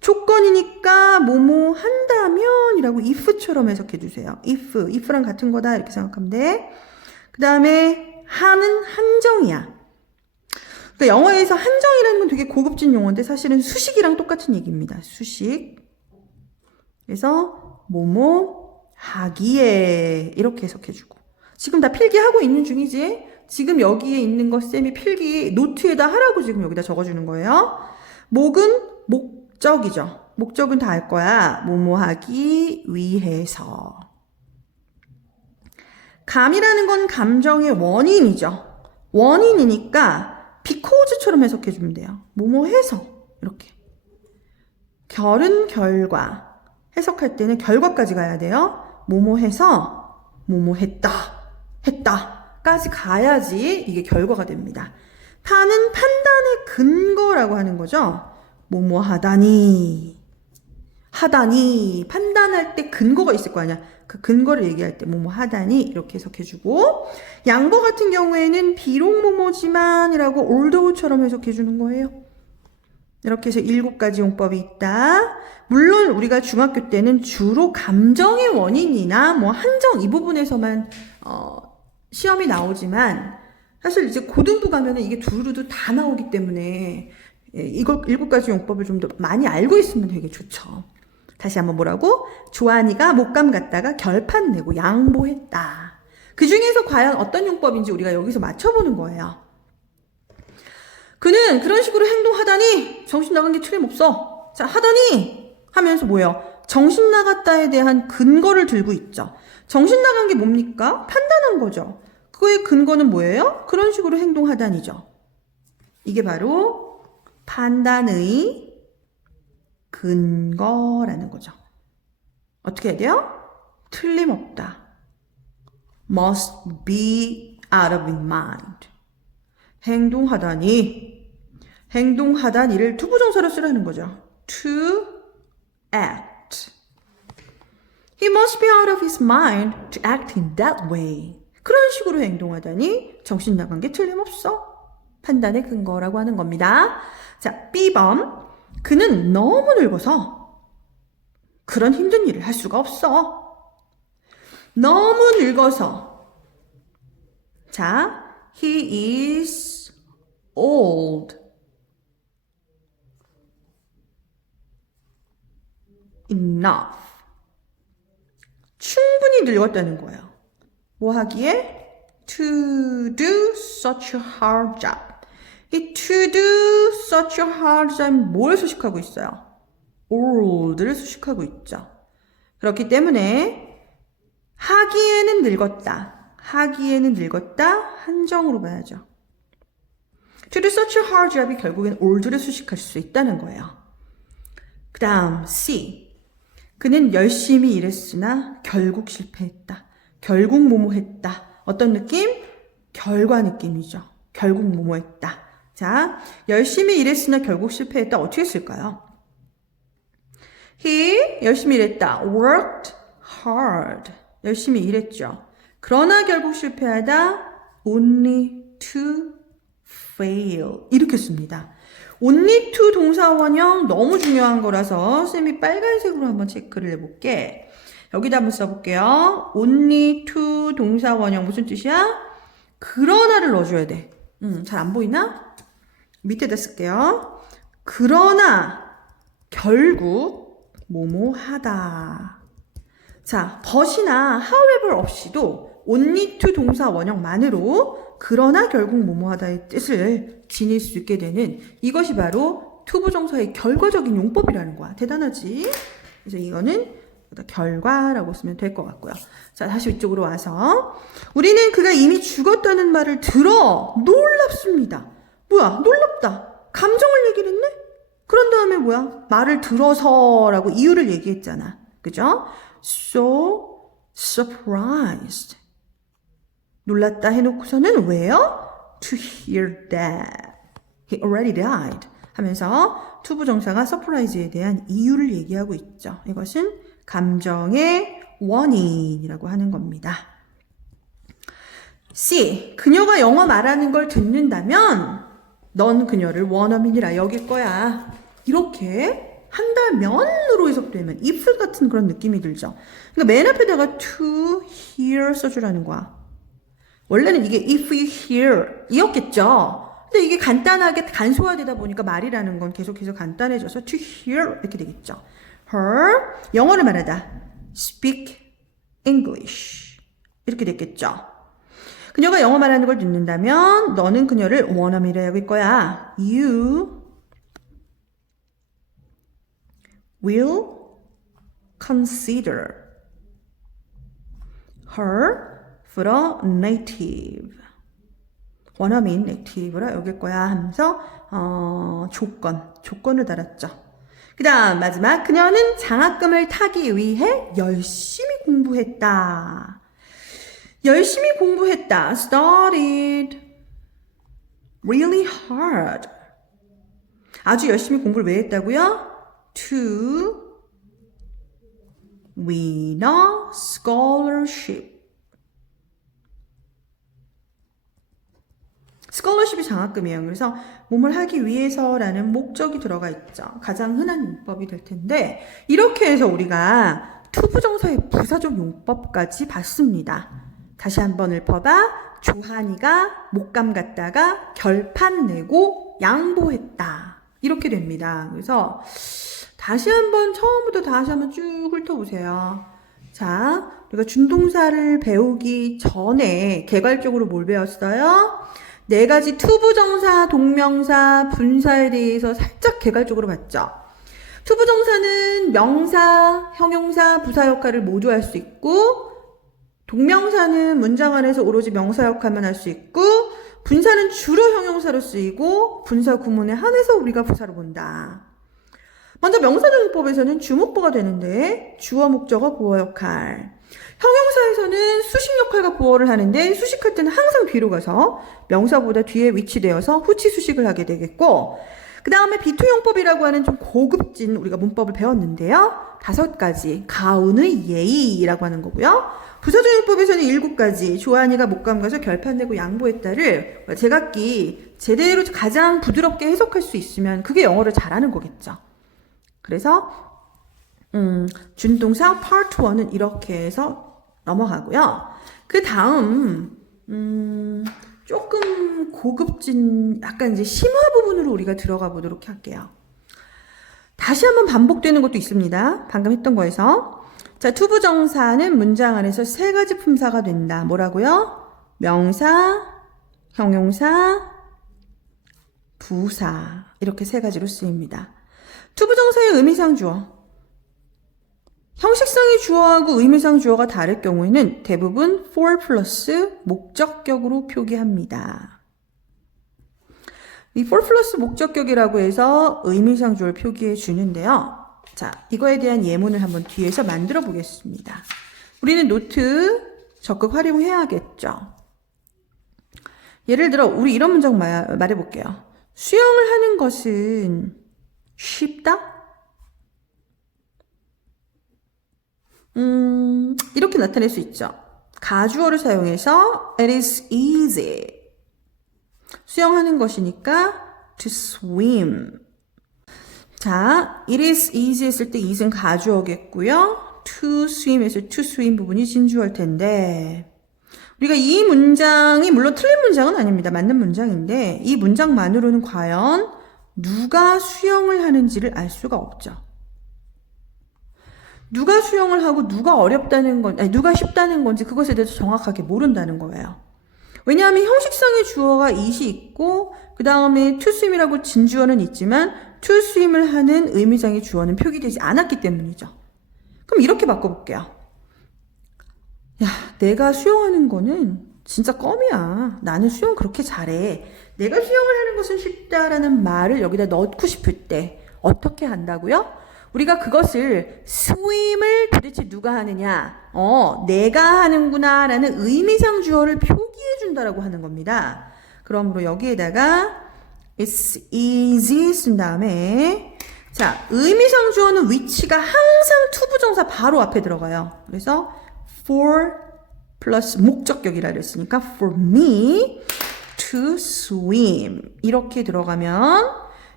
조건이니까 뭐뭐 한다면 이라고 if처럼 해석해 주세요. if랑 같은 거다 이렇게 생각하면 돼. 그 다음에 하는 한정이야. 그러니까 영어에서 한정이라는 건 되게 고급진 용어인데 사실은 수식이랑 똑같은 얘기입니다. 수식. 그래서 뭐뭐 하기에 이렇게 해석해 주고. 지금 다 필기하고 있는 중이지. 지금 여기에 있는 거 쌤이 필기 노트에다 하라고 지금 여기다 적어주는 거예요. 목은 목적이죠. 목적은 다 알 거야. 뭐뭐 하기 위해서. 감이라는 건 감정의 원인이죠. 원인이니까 because처럼 해석해 주면 돼요. 뭐뭐 해서 이렇게. 결은 결과. 해석할 때는 결과까지 가야 돼요. 뭐뭐 해서 뭐뭐 했다까지 가야지 이게 결과가 됩니다. 판은 판단의 근거라고 하는 거죠. 뭐뭐 하다니 판단할 때 근거가 있을 거 아니야. 그 근거를 얘기할 때 뭐뭐 하다니 이렇게 해석해주고, 양보 같은 경우에는 비록 뭐뭐지만 이라고 although처럼 해석해주는 거예요. 이렇게 해서 7가지 용법이 있다. 물론 우리가 중학교 때는 주로 감정의 원인이나 뭐 한정 이 부분에서만 시험이 나오지만, 사실 이제 고등부 가면은 이게 두루두 다 나오기 때문에 이걸 7가지 용법을 좀 더 많이 알고 있으면 되게 좋죠. 다시 한번 뭐라고? 조한이가 목감 갔다가 결판 내고 양보했다. 그 중에서 과연 어떤 용법인지 우리가 여기서 맞춰보는 거예요. 그는 그런 식으로 행동하다니 정신 나간 게 틀림없어. 자, 하다니 하면서 뭐예요? 정신 나갔다에 대한 근거를 들고 있죠. 정신 나간 게 뭡니까? 판단한 거죠. 그거의 근거는 뭐예요? 그런 식으로 행동하다니죠. 이게 바로 판단의 근거라는 거죠. 어떻게 해야 돼요? 틀림없다. Must be out of mind. 행동하다니를 투부정사로 쓰라는 거죠. To act. He must be out of his mind to act in that way. 그런 식으로 행동하다니 정신 나간 게 틀림없어. 판단의 근거라고 하는 겁니다. 자, B번. 그는 너무 늙어서 그런 힘든 일을 할 수가 없어. 너무 늙어서. 자, he is old enough. 충분히 늙었다는 거예요. 뭐 하기에? To do such a hard job. 이 to do such a hard job 뭘 수식하고 있어요? old를 수식하고 있죠. 그렇기 때문에 하기에는 늙었다. 하기에는 늙었다. 한정으로 봐야죠. To do such a hard job이 결국엔 old를 수식할 수 있다는 거예요. 그 다음 C. 그는 열심히 일했으나 결국 실패했다. 결국 뭐뭐했다. 어떤 느낌? 결과 느낌이죠. 결국 뭐뭐했다. 자, 열심히 일했으나 결국 실패했다. 어떻게 쓸까요? He 열심히 일했다. worked hard. 열심히 일했죠. 그러나 결국 실패하다. only to fail. 이렇게 씁니다. only to 동사 원형 너무 중요한 거라서 쌤이 빨간색으로 한번 체크를 해볼게. 여기다 한번 써볼게요. only to 동사 원형 무슨 뜻이야? 그러나를 넣어줘야 돼. 잘 안 보이나? 밑에다 쓸게요. 그러나 결국 뭐뭐 하다. 자, but이나 however 없이도 only to 동사 원형만으로 그러나 결국 뭐뭐 하다의 뜻을 지닐 수 있게 되는 이것이 바로 to 부정사의 결과적인 용법이라는 거야. 대단하지? 그래서 이거는 결과라고 쓰면 될 것 같고요. 자, 다시 이쪽으로 와서 우리는 그가 이미 죽었다는 말을 들어 놀랍습니다. 뭐야? 놀랍다. 감정을 얘기를 했네? 그런 다음에 뭐야? 말을 들어서라고 이유를 얘기했잖아. 그죠? So surprised. 놀랐다 해놓고서는 왜요? To hear that he already died 하면서 to 부정사가 surprise에 대한 이유를 얘기하고 있죠. 이것은 감정의 원인이라고 하는 겁니다. C. 그녀가 영어 말하는 걸 듣는다면 넌 그녀를 원어민이라 여길 거야. 이렇게 한다면으로 해석되면 if 같은 그런 느낌이 들죠. 그러니까 맨 앞에다가 to hear 써주라는 거야. 원래는 이게 if you hear 이었겠죠. 근데 이게 간단하게 간소화되다 보니까 말이라는 건 계속해서 간단해져서 to hear 이렇게 되겠죠. her 영어를 말하다 speak English 이렇게 됐겠죠. 그녀가 영어 말하는 걸 듣는다면 너는 그녀를 원어민이라 여길 거야. You will consider her for a native. 원어민 native라 여길 거야 하면서 조건을 달았죠. 그 다음 마지막 그녀는 장학금을 타기 위해 열심히 공부했다. 열심히 공부했다. Studied really hard. 아주 열심히 공부를 왜 했다고요? To win a scholarship. 스콜러십이 장학금이에요. 그래서 몸을 하기 위해서라는 목적이 들어가 있죠. 가장 흔한 용법이 될 텐데 이렇게 해서 우리가 투부정사의 부사적 용법까지 봤습니다. 다시 한번 읊어봐. 조한이가 목감 갔다가 결판 내고 양보했다. 이렇게 됩니다. 그래서 다시 한번 처음부터 다시 한번 쭉 훑어보세요. 자, 우리가 준동사를 배우기 전에 개괄적으로 뭘 배웠어요? 네 가지 투부정사, 동명사, 분사에 대해서 살짝 개괄적으로 봤죠. 투부정사는 명사, 형용사, 부사 역할을 모두 할 수 있고 동명사는 문장 안에서 오로지 명사 역할만 할 수 있고 분사는 주로 형용사로 쓰이고 분사 구문에 한해서 우리가 부사로 본다. 먼저 명사정법에서는 주목보가 되는데 주어, 목적어, 보어 역할. 형용사에서는 수식 역할과 보어를 하는데 수식할 때는 항상 뒤로 가서 명사보다 뒤에 위치되어서 후치 수식을 하게 되겠고 그 다음에 비투용법이라고 하는 좀 고급진 우리가 문법을 배웠는데요. 5가지 가운의 예의라고 하는 거고요. 부사조용법에서는 7가지 조한이가 목감 가서 결판 내고 양보했다를 제각기 제대로 가장 부드럽게 해석할 수 있으면 그게 영어를 잘하는 거겠죠. 그래서 준동사 파트 1은 이렇게 해서 넘어가고요. 그 다음 조금 고급진 약간 이제 심화 부분으로 우리가 들어가 보도록 할게요. 다시 한번 반복되는 것도 있습니다. 방금 했던 거에서 자, 투부정사는 문장 안에서 3가지 품사가 된다. 뭐라고요? 명사, 형용사, 부사 이렇게 3가지로 쓰입니다. 투부정사의 의미상 주어. 형식상의 주어하고 의미상 주어가 다를 경우에는 대부분 for 플러스 목적격으로 표기합니다. 이 for 플러스 목적격이라고 해서 의미상 주어를 표기해 주는데요. 자, 이거에 대한 예문을 한번 뒤에서 만들어 보겠습니다. 우리는 노트 적극 활용해야겠죠. 예를 들어 우리 이런 문장 말해 볼게요. 수영을 하는 것은 쉽다? 이렇게 나타낼 수 있죠. 가주어를 사용해서 it is easy. 수영하는 것이니까 to swim. 자, it is easy 했을 때 is은 가주어겠고요. to swim 했을 때 to swim 부분이 진주어일 텐데 우리가 이 문장이 물론 틀린 문장은 아닙니다. 맞는 문장인데 이 문장만으로는 과연 누가 수영을 하는지를 알 수가 없죠. 누가 수영을 하고 누가 어렵다는 건, 아니, 누가 쉽다는 건지 그것에 대해서 정확하게 모른다는 거예요. 왜냐하면 형식상의 주어가 it이 있고 그 다음에 to swim이라고 진주어는 있지만 to swim을 하는 의미상의 주어는 표기되지 않았기 때문이죠. 그럼 이렇게 바꿔볼게요. 야, 내가 수영하는 거는 진짜 껌이야. 나는 수영 그렇게 잘해. 내가 수영을 하는 것은 쉽다라는 말을 여기다 넣고 싶을 때 어떻게 한다고요? 우리가 그것을 swim을 도대체 누가 하느냐? 내가 하는구나 라는 의미상 주어를 표기해 준다라고 하는 겁니다. 그러므로 여기에다가 it's easy 쓴 다음에 자, 의미상 주어는 위치가 항상 투부정사 바로 앞에 들어가요. 그래서 for 플러스 목적격이라 그랬으니까 for me to swim 이렇게 들어가면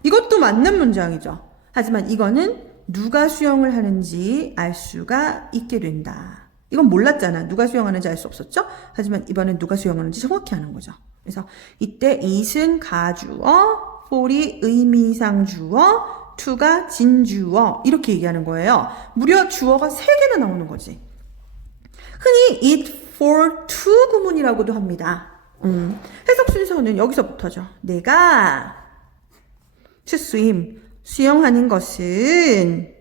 이것도 맞는 문장이죠. 하지만 이거는 누가 수영을 하는지 알 수가 있게 된다. 이건 몰랐잖아. 누가 수영하는지 알 수 없었죠? 하지만 이번엔 누가 수영하는지 정확히 아는 거죠. 그래서 이때 it은 가주어, for이 의미상 주어, to가 진주어 이렇게 얘기하는 거예요. 무려 주어가 3개나 나오는 거지. 흔히 it for to 구문이라고도 합니다. 해석 순서는 여기서부터죠. 내가 to swim 수영하는 것은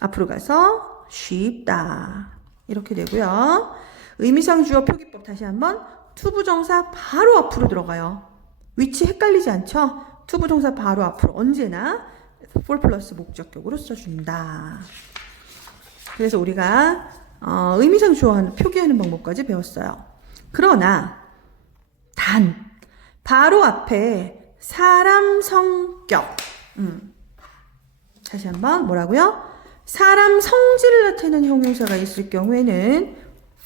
앞으로 가서 쉽다. 이렇게 되고요. 의미상 주어 표기법 다시 한번 투부정사 바로 앞으로 들어가요. 위치 헷갈리지 않죠? 투부정사 바로 앞으로 언제나 for 플러스 목적격으로 써준다. 그래서 우리가 의미상 주어 표기하는 방법까지 배웠어요. 그러나 단 바로 앞에 사람 성격. 다시 한번 뭐라고요? 사람 성질을 나타내는 형용사가 있을 경우에는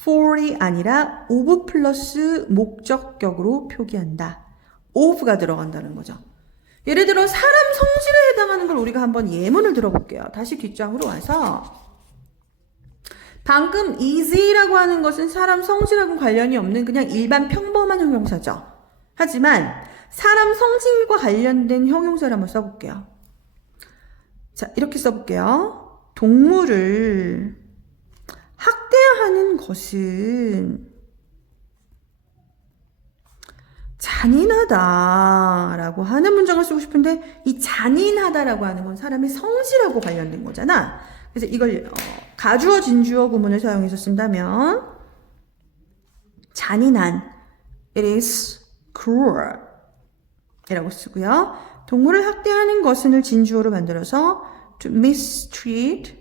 for이 아니라 of 플러스 목적격으로 표기한다. of가 들어간다는 거죠. 예를 들어 사람 성질에 해당하는 걸 우리가 한번 예문을 들어볼게요. 다시 뒷장으로 와서 방금 easy라고 하는 것은 사람 성질하고 관련이 없는 그냥 일반 평범한 형용사죠. 하지만 사람 성질과 관련된 형용사를 한번 써볼게요. 자, 이렇게 써볼게요. 동물을 학대하는 것은 잔인하다라고 하는 문장을 쓰고 싶은데 이 잔인하다라고 하는 건 사람의 성질하고 관련된 거잖아. 그래서 이걸 가주어 진주어 구문을 사용해서 쓴다면 잔인한 it is cruel 이라고 쓰고요. 동물을 학대하는 것은을 진주어로 만들어서 to mistreat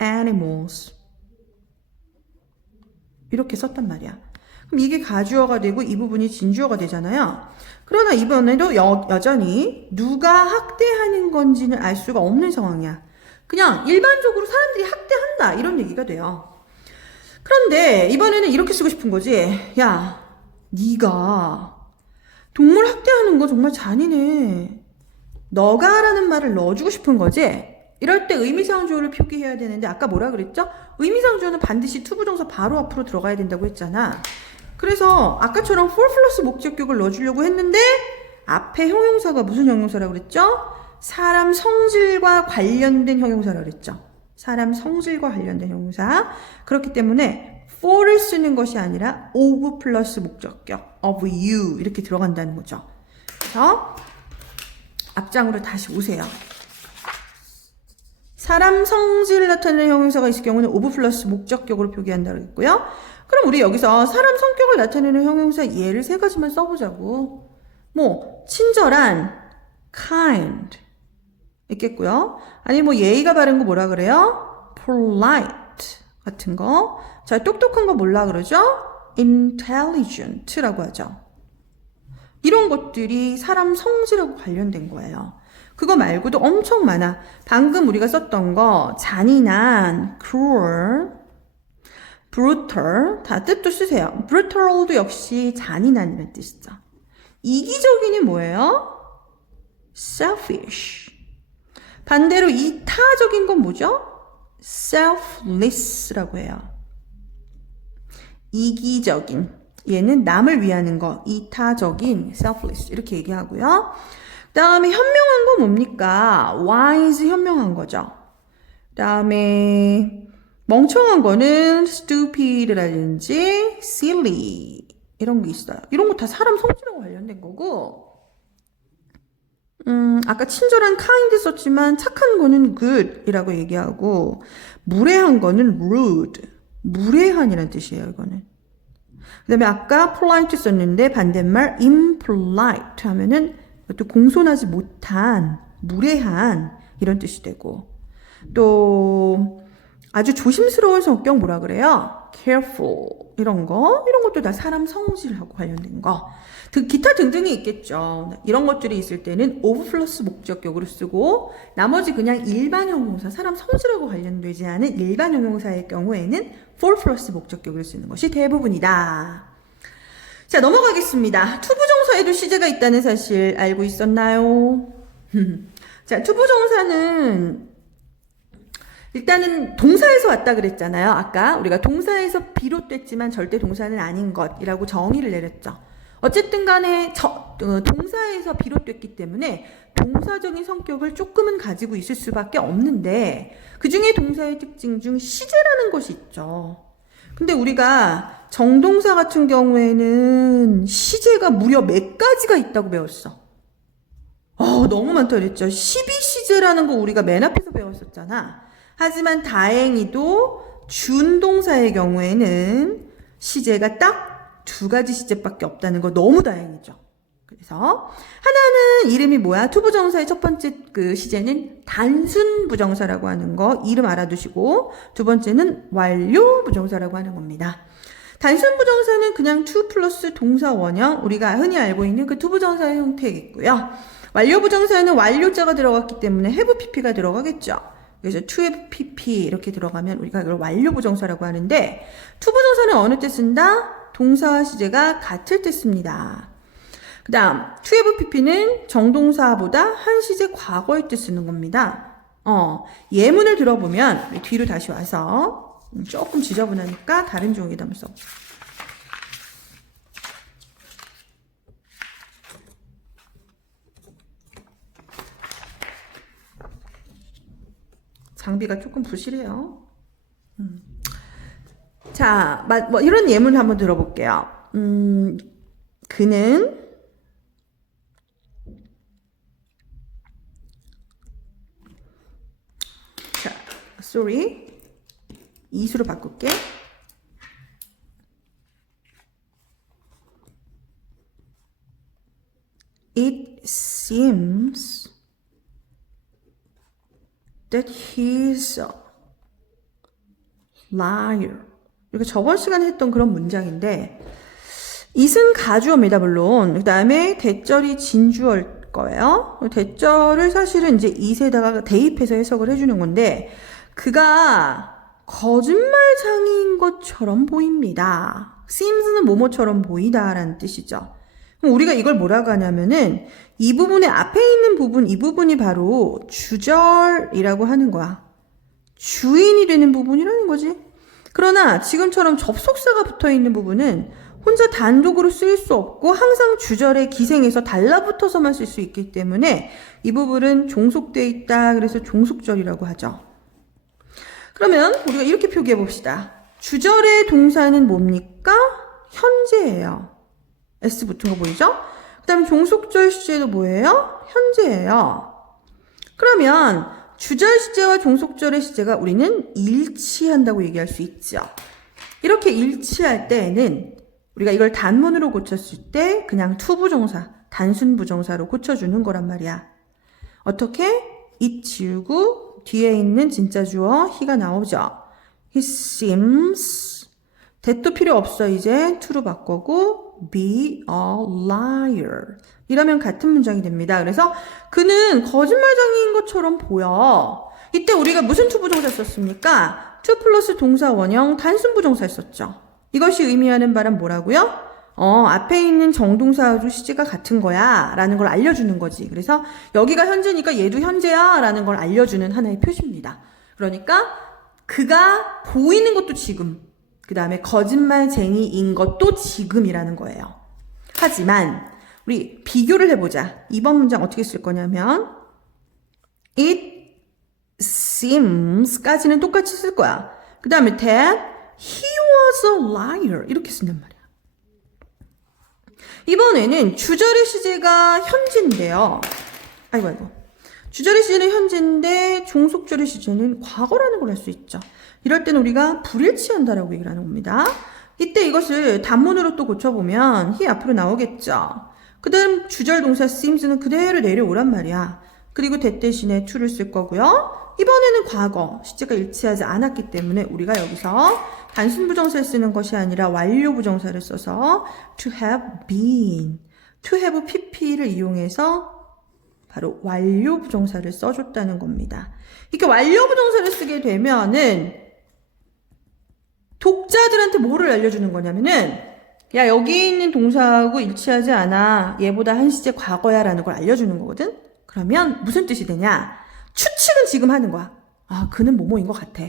animals 이렇게 썼단 말이야. 그럼 이게 가주어가 되고 이 부분이 진주어가 되잖아요. 그러나 이번에도 여전히 누가 학대하는 건지는 알 수가 없는 상황이야. 그냥 일반적으로 사람들이 학대한다 이런 얘기가 돼요. 그런데 이번에는 이렇게 쓰고 싶은 거지. 야, 네가 동물 학대하는 거 정말 잔인해. 너가 라는 말을 넣어주고 싶은 거지? 이럴 때 의미상 주어를 표기해야 되는데 아까 뭐라 그랬죠? 의미상 주어는 반드시 투부정사 바로 앞으로 들어가야 된다고 했잖아. 그래서 아까처럼 for 플러스 목적격을 넣어주려고 했는데 앞에 형용사가 무슨 형용사라고 그랬죠? 사람 성질과 관련된 형용사라고 그랬죠. 사람 성질과 관련된 형용사. 그렇기 때문에 for를 쓰는 것이 아니라 of 플러스 목적격 of you 이렇게 들어간다는 거죠. 그래서 앞장으로 다시 오세요. 사람 성질을 나타내는 형용사가 있을 경우는 of 플러스 목적격으로 표기한다고 했고요. 그럼 우리 여기서 사람 성격을 나타내는 형용사 예를 세 가지만 써보자고. 뭐 친절한 kind 있겠고요. 아니 뭐 예의가 바른 거 뭐라 그래요? polite 같은 거. 자, 똑똑한 거 뭐라 그러죠? intelligent라고 하죠. 이런 것들이 사람 성질하고 관련된 거예요. 그거 말고도 엄청 많아. 방금 우리가 썼던 거 잔인한, cruel, brutal 다 뜻도 쓰세요. brutal도 역시 잔인한이라는 뜻이죠. 이기적인이 뭐예요? selfish. 반대로 이타적인 건 뭐죠? selfless라고 해요. 이기적인. 얘는 남을 위하는 거. 이타적인, selfless. 이렇게 얘기하고요. 그 다음에 현명한 건 뭡니까? wise 현명한 거죠. 그 다음에 멍청한 거는 stupid라든지 silly 이런 게 있어요. 이런 거 다 사람 성질하고 관련된 거고 아까 친절한 kind 썼지만 착한 거는 good 이라고 얘기하고 무례한 거는 rude 무례한이라는 뜻이에요. 이거는. 그 다음에 아까 polite 썼는데 반대말 impolite 하면은 또 공손하지 못한, 무례한 이런 뜻이 되고 또 아주 조심스러운 성격 뭐라 그래요? careful 이런 것도 다 사람 성질하고 관련된 거. 기타 등등이 있겠죠. 이런 것들이 있을 때는 of 플러스 목적격으로 쓰고 나머지 그냥 일반 형용사, 사람 성질하고 관련되지 않은 일반 형용사의 경우에는 for 플러스 목적격을 쓰는 것이 대부분이다. 자, 넘어가겠습니다. 투부정사에도 시제가 있다는 사실 알고 있었나요? 자, 투부정사는 일단은 동사에서 왔다 그랬잖아요. 아까 우리가 동사에서 비롯됐지만 절대 동사는 아닌 것이라고 정의를 내렸죠. 어쨌든 간에 동사에서 비롯됐기 때문에 동사적인 성격을 조금은 가지고 있을 수밖에 없는데 그 중에 동사의 특징 중 시제라는 것이 있죠. 근데 우리가 정동사 같은 경우에는 시제가 무려 몇 가지가 있다고 배웠어. 너무 많다 그랬죠. 12시제라는 거 우리가 맨 앞에서 배웠었잖아. 하지만 다행히도 준동사의 경우에는 시제가 딱 2가지 시제밖에 없다는 거 너무 다행이죠. 그래서 하나는 이름이 뭐야? 투부정사의 첫 번째 그 시제는 단순 부정사라고 하는 거 이름 알아두시고 두 번째는 완료 부정사라고 하는 겁니다. 단순 부정사는 그냥 to 플러스 동사 원형 우리가 흔히 알고 있는 그 투부정사의 형태이고요. 완료 부정사는 완료자가 들어갔기 때문에 have pp가 들어가겠죠. 그래서 to have pp 이렇게 들어가면 우리가 이걸 완료 부정사라고 하는데 투부정사는 어느 때 쓴다? 동사와 시제가 같을 때 씁니다. 그 다음 to have pp는 정동사보다 한 시제 과거일 때 쓰는 겁니다. 예문을 들어보면 뒤로 다시 와서 조금 지저분하니까 다른 종이에다 한번 써. 장비가 조금 부실해요. 자, 뭐 이런 예문을 한번 들어볼게요. 그는 자, sorry. 이수로 바꿀게. It seems that he's a liar. 이거 저번 시간에 했던 그런 문장인데 it은 가주어입니다. 물론 그 다음에 대절이 진주어일 거예요. 대절을 사실은 이제 it에다가 대입해서 해석을 해주는 건데 그가 거짓말장인 것처럼 보입니다. seems는 뭐뭐처럼 보이다 라는 뜻이죠. 그럼 우리가 이걸 뭐라고 하냐면은 이 부분의 앞에 있는 부분 이 부분이 바로 주절이라고 하는 거야. 주인이 되는 부분이라는 거지. 그러나 지금처럼 접속사가 붙어있는 부분은 혼자 단독으로 쓰일 수 없고 항상 주절에 기생해서 달라붙어서만 쓸 수 있기 때문에 이 부분은 종속되어 있다. 그래서 종속절이라고 하죠. 그러면 우리가 이렇게 표기해 봅시다. 주절의 동사는 뭡니까? 현재예요. S 붙은 거 보이죠? 그 그다음 종속절 시제도 뭐예요? 현재예요. 그러면 주절 시제와 종속절의 시제가 우리는 일치한다고 얘기할 수 있죠. 이렇게 일치할 때에는 우리가 이걸 단문으로 고쳤을 때 그냥 투부정사, 단순 부정사로 고쳐주는 거란 말이야. 어떻게? it 지우고 뒤에 있는 진짜 주어 he가 나오죠. He seems that도 필요 없어. 이제 to로 바꾸고 be a liar. 이러면 같은 문장이 됩니다. 그래서 그는 거짓말쟁이인 것처럼 보여. 이때 우리가 무슨 투부정사 썼습니까? to 플러스 동사 원형 단순 부정사 썼죠. 이것이 의미하는 바는 뭐라고요? 앞에 있는 정동사하고 시제가 같은 거야 라는 걸 알려주는 거지. 그래서 여기가 현재니까 얘도 현재야 라는 걸 알려주는 하나의 표시입니다. 그러니까 그가 보이는 것도 지금, 그 다음에 거짓말쟁이인 것도 지금이라는 거예요. 하지만 우리 비교를 해보자. 이번 문장 어떻게 쓸 거냐면 it seems 까지는 똑같이 쓸 거야. 그 다음에 that he was a liar 이렇게 쓴단 말이야. 이번에는 주절의 시제가 현재인데요. 아이고. 주절의 시제는 현재인데 종속절의 시제는 과거라는 걸 알 수 있죠. 이럴 때는 우리가 불일치한다라고 얘기를 하는 겁니다. 이때 이것을 단문으로 또 고쳐보면 he 앞으로 나오겠죠. 그 다음 주절 동사 seems는 그대로 내려오란 말이야. 그리고 that 대신에 to를 쓸 거고요. 이번에는 과거, 시제가 일치하지 않았기 때문에 우리가 여기서 단순 부정사를 쓰는 것이 아니라 완료 부정사를 써서 to have been, to have pp를 이용해서 바로 완료 부정사를 써줬다는 겁니다. 이렇게 완료 부정사를 쓰게 되면은 독자들한테 뭐를 알려주는 거냐면은 야 여기 있는 동사하고 일치하지 않아. 얘보다 한 시제 과거야 라는 걸 알려주는 거거든. 그러면 무슨 뜻이 되냐? 추측은 지금 하는 거야. 아 그는 뭐뭐인 것 같아.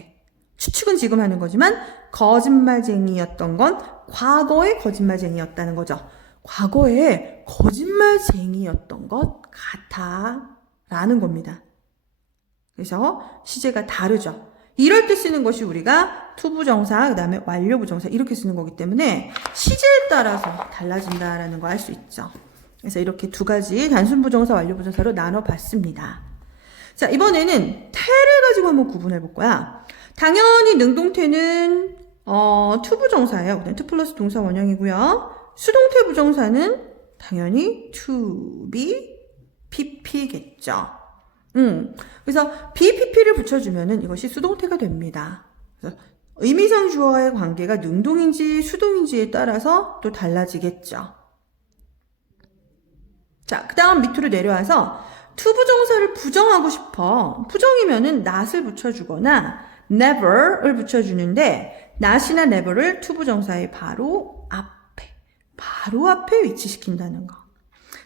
추측은 지금 하는 거지만 거짓말쟁이였던 건 과거의 거짓말쟁이였다는 거죠. 과거에 거짓말쟁이였던 것 같아 라는 겁니다. 그래서 시제가 다르죠. 이럴 때 쓰는 것이 우리가 투부정사, 그 다음에 완료부정사 이렇게 쓰는 거기 때문에 시제에 따라서 달라진다라는 거 알 수 있죠. 그래서 이렇게 두 가지 단순부정사, 완료부정사로 나눠봤습니다. 자, 이번에는 태를 가지고 한번 구분해 볼 거야. 당연히 능동태는 투부정사예요. 투 플러스 동사 원형이고요. 수동태 부정사는 당연히 to be pp겠죠. 그래서 be pp를 붙여주면은 이것이 수동태가 됩니다. 그래서 의미상 주어와의 관계가 능동인지 수동인지에 따라서 또 달라지겠죠. 자, 그 다음 밑으로 내려와서 to 부정사를 부정하고 싶어. 부정이면은 not을 붙여주거나 never을 붙여주는데 not이나 never를 to 부정사의 바로 앞에 위치시킨다는 거.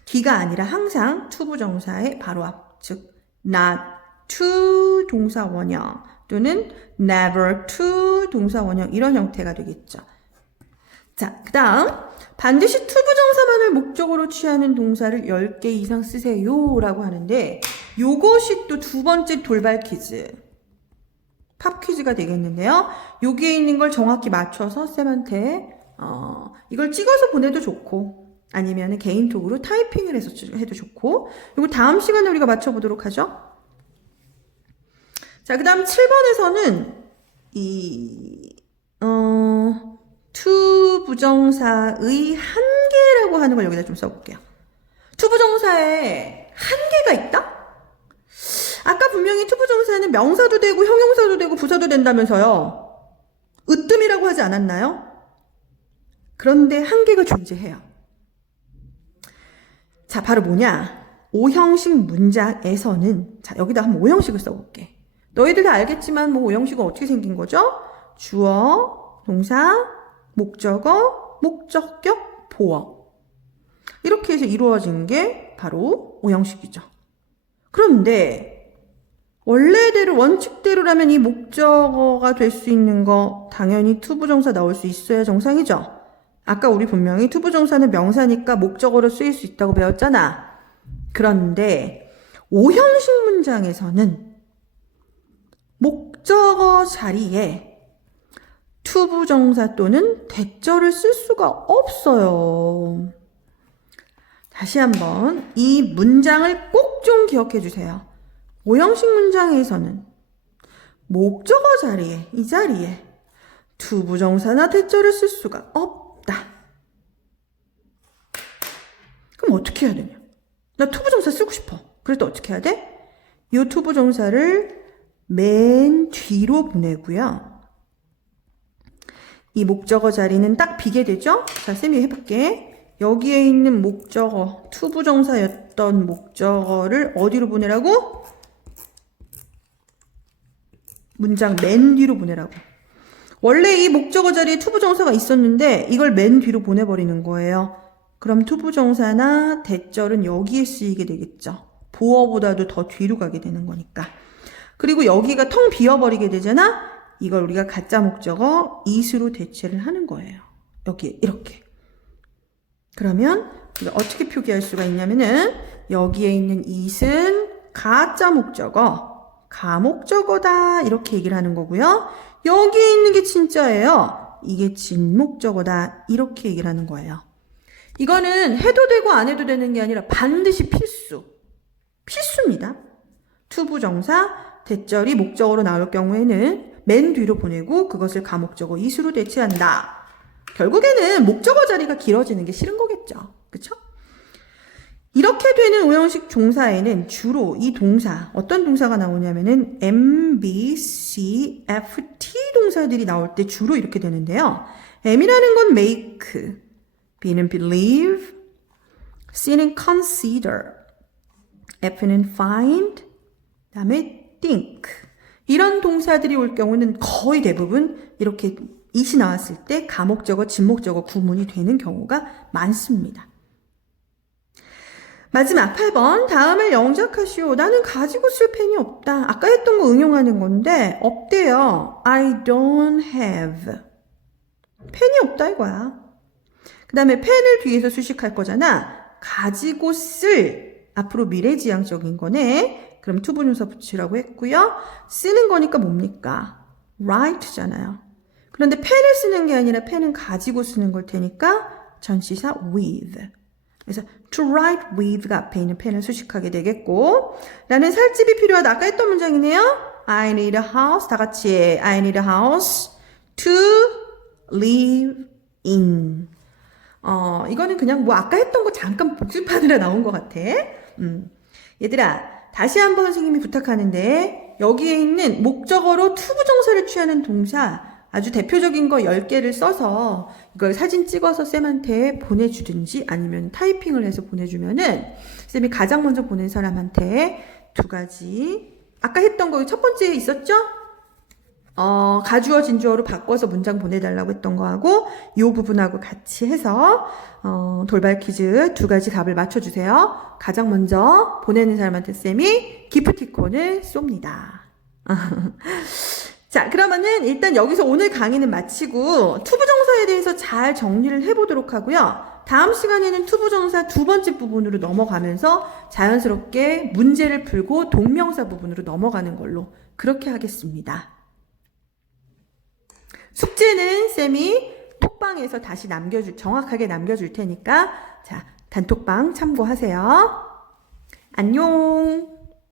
D가 아니라 항상 to 부정사의 바로 앞, 즉 not to 동사 원형 또는 never to 동사 원형 이런 형태가 되겠죠. 자, 그 다음 반드시 to 부정사만을 목적으로 취하는 동사를 10개 이상 쓰세요 라고 하는데 요것이 또 두 번째 돌발 퀴즈 팝 퀴즈가 되겠는데요. 여기에 있는 걸 정확히 맞춰서 쌤한테 이걸 찍어서 보내도 좋고 아니면 개인톡으로 타이핑을 해서 해도 좋고 이거 다음 시간에 우리가 맞춰보도록 하죠. 자, 그 다음 7번에서는 to 부정사의 한계라고 하는 걸 여기다 좀 써볼게요. to 부정사에 한계가 있다? 아까 분명히 to 부정사는 명사도 되고 형용사도 되고 부사도 된다면서요. 으뜸이라고 하지 않았나요? 그런데 한계가 존재해요. 자, 바로 뭐냐? 5형식 문장에서는 자, 여기다 한번 5형식을 써볼게. 너희들 다 알겠지만 뭐 5형식은 어떻게 생긴 거죠? 주어, 동사, 목적어, 목적격, 보어. 이렇게 해서 이루어진 게 바로 5형식이죠. 그런데 원래대로 원칙대로라면 이 목적어가 될 수 있는 거 당연히 투부정사 나올 수 있어야 정상이죠. 아까 우리 분명히 투부정사는 명사니까 목적어로 쓰일 수 있다고 배웠잖아. 그런데 5형식 문장에서는 목적어 자리에 투부정사 또는 대절을 쓸 수가 없어요. 다시 한번 이 문장을 꼭 좀 기억해 주세요. 오형식 문장에서는 목적어 자리에, 이 자리에 투부정사나 대절을 쓸 수가 없다. 그럼 어떻게 해야 되냐? 나 투부정사 쓰고 싶어. 그럴 때 어떻게 해야 돼? 이 투부정사를 맨 뒤로 보내고요. 이 목적어 자리는 딱 비게 되죠? 자, 쌤이 해볼게. 여기에 있는 목적어, 투부정사였던 목적어를 어디로 보내라고? 문장 맨 뒤로 보내라고. 원래 이 목적어 자리에 투부정사가 있었는데 이걸 맨 뒤로 보내버리는 거예요. 그럼 투부정사나 대절은 여기에 쓰이게 되겠죠. 보어보다도 더 뒤로 가게 되는 거니까. 그리고 여기가 텅 비어버리게 되잖아? 이걸 우리가 가짜 목적어 is로 대체를 하는 거예요. 여기에 이렇게. 그러면 우리가 어떻게 표기할 수가 있냐면은 여기에 있는 it은 가짜 목적어, 가목적어다 이렇게 얘기를 하는 거고요. 여기에 있는 게 진짜예요. 이게 진목적어다 이렇게 얘기를 하는 거예요. 이거는 해도 되고 안 해도 되는 게 아니라 반드시 필수입니다. 투부정사, 대절이 목적어로 나올 경우에는 맨 뒤로 보내고 그것을 가목적어 is로 대체한다. 결국에는 목적어 자리가 길어지는 게 싫은 거겠죠. 그쵸? 이렇게 되는 오형식 종사에는 주로 이 동사, 어떤 동사가 나오냐면은 M, B, C, F, T 동사들이 나올 때 주로 이렇게 되는데요. M이라는 건 make, B는 believe, C는 consider, F는 find, 그 다음에 think. 이런 동사들이 올 경우는 거의 대부분 이렇게 it이 나왔을 때 가목적어, 진목적어 구문이 되는 경우가 많습니다. 마지막 8번. 다음을 영작하시오. 나는 가지고 쓸 펜이 없다. 아까 했던 거 응용하는 건데 없대요. I don't have. 펜이 없다 이거야. 그 다음에 펜을 뒤에서 수식할 거잖아. 가지고 쓸. 앞으로 미래지향적인 거네. 그럼 투부정사 붙이라고 했고요. 쓰는 거니까 뭡니까? write잖아요. 그런데 펜을 쓰는 게 아니라 펜은 가지고 쓰는 걸 테니까 전치사 with. 그래서 to write with가 앞에 있는 펜을 수식하게 되겠고, 라는 살집이 필요하다. 아까 했던 문장이네요. I need a house. 다 같이 I need a house to live in. 이거는 그냥 뭐 아까 했던 거 잠깐 복습하느라 나온 것 같아. 얘들아, 다시 한번 선생님이 부탁하는데 여기에 있는 목적어로 투부정사를 취하는 동사 아주 대표적인 거 10개를 써서 이걸 사진 찍어서 쌤한테 보내주든지 아니면 타이핑을 해서 보내주면은 쌤이 가장 먼저 보낸 사람한테 2가지 아까 했던 거 첫 번째에 있었죠? 가주어 진주어로 바꿔서 문장 보내달라고 했던 거하고 이 부분하고 같이 해서 돌발 퀴즈 2가지 답을 맞춰주세요. 가장 먼저 보내는 사람한테 쌤이 기프티콘을 쏩니다. 자, 그러면은 일단 여기서 오늘 강의는 마치고 투부정사에 대해서 잘 정리를 해보도록 하고요. 다음 시간에는 투부정사 2번째 부분으로 넘어가면서 자연스럽게 문제를 풀고 동명사 부분으로 넘어가는 걸로 그렇게 하겠습니다. 숙제는 쌤이 톡방에서 다시 정확하게 남겨줄 테니까 자, 단톡방 참고하세요. 안녕!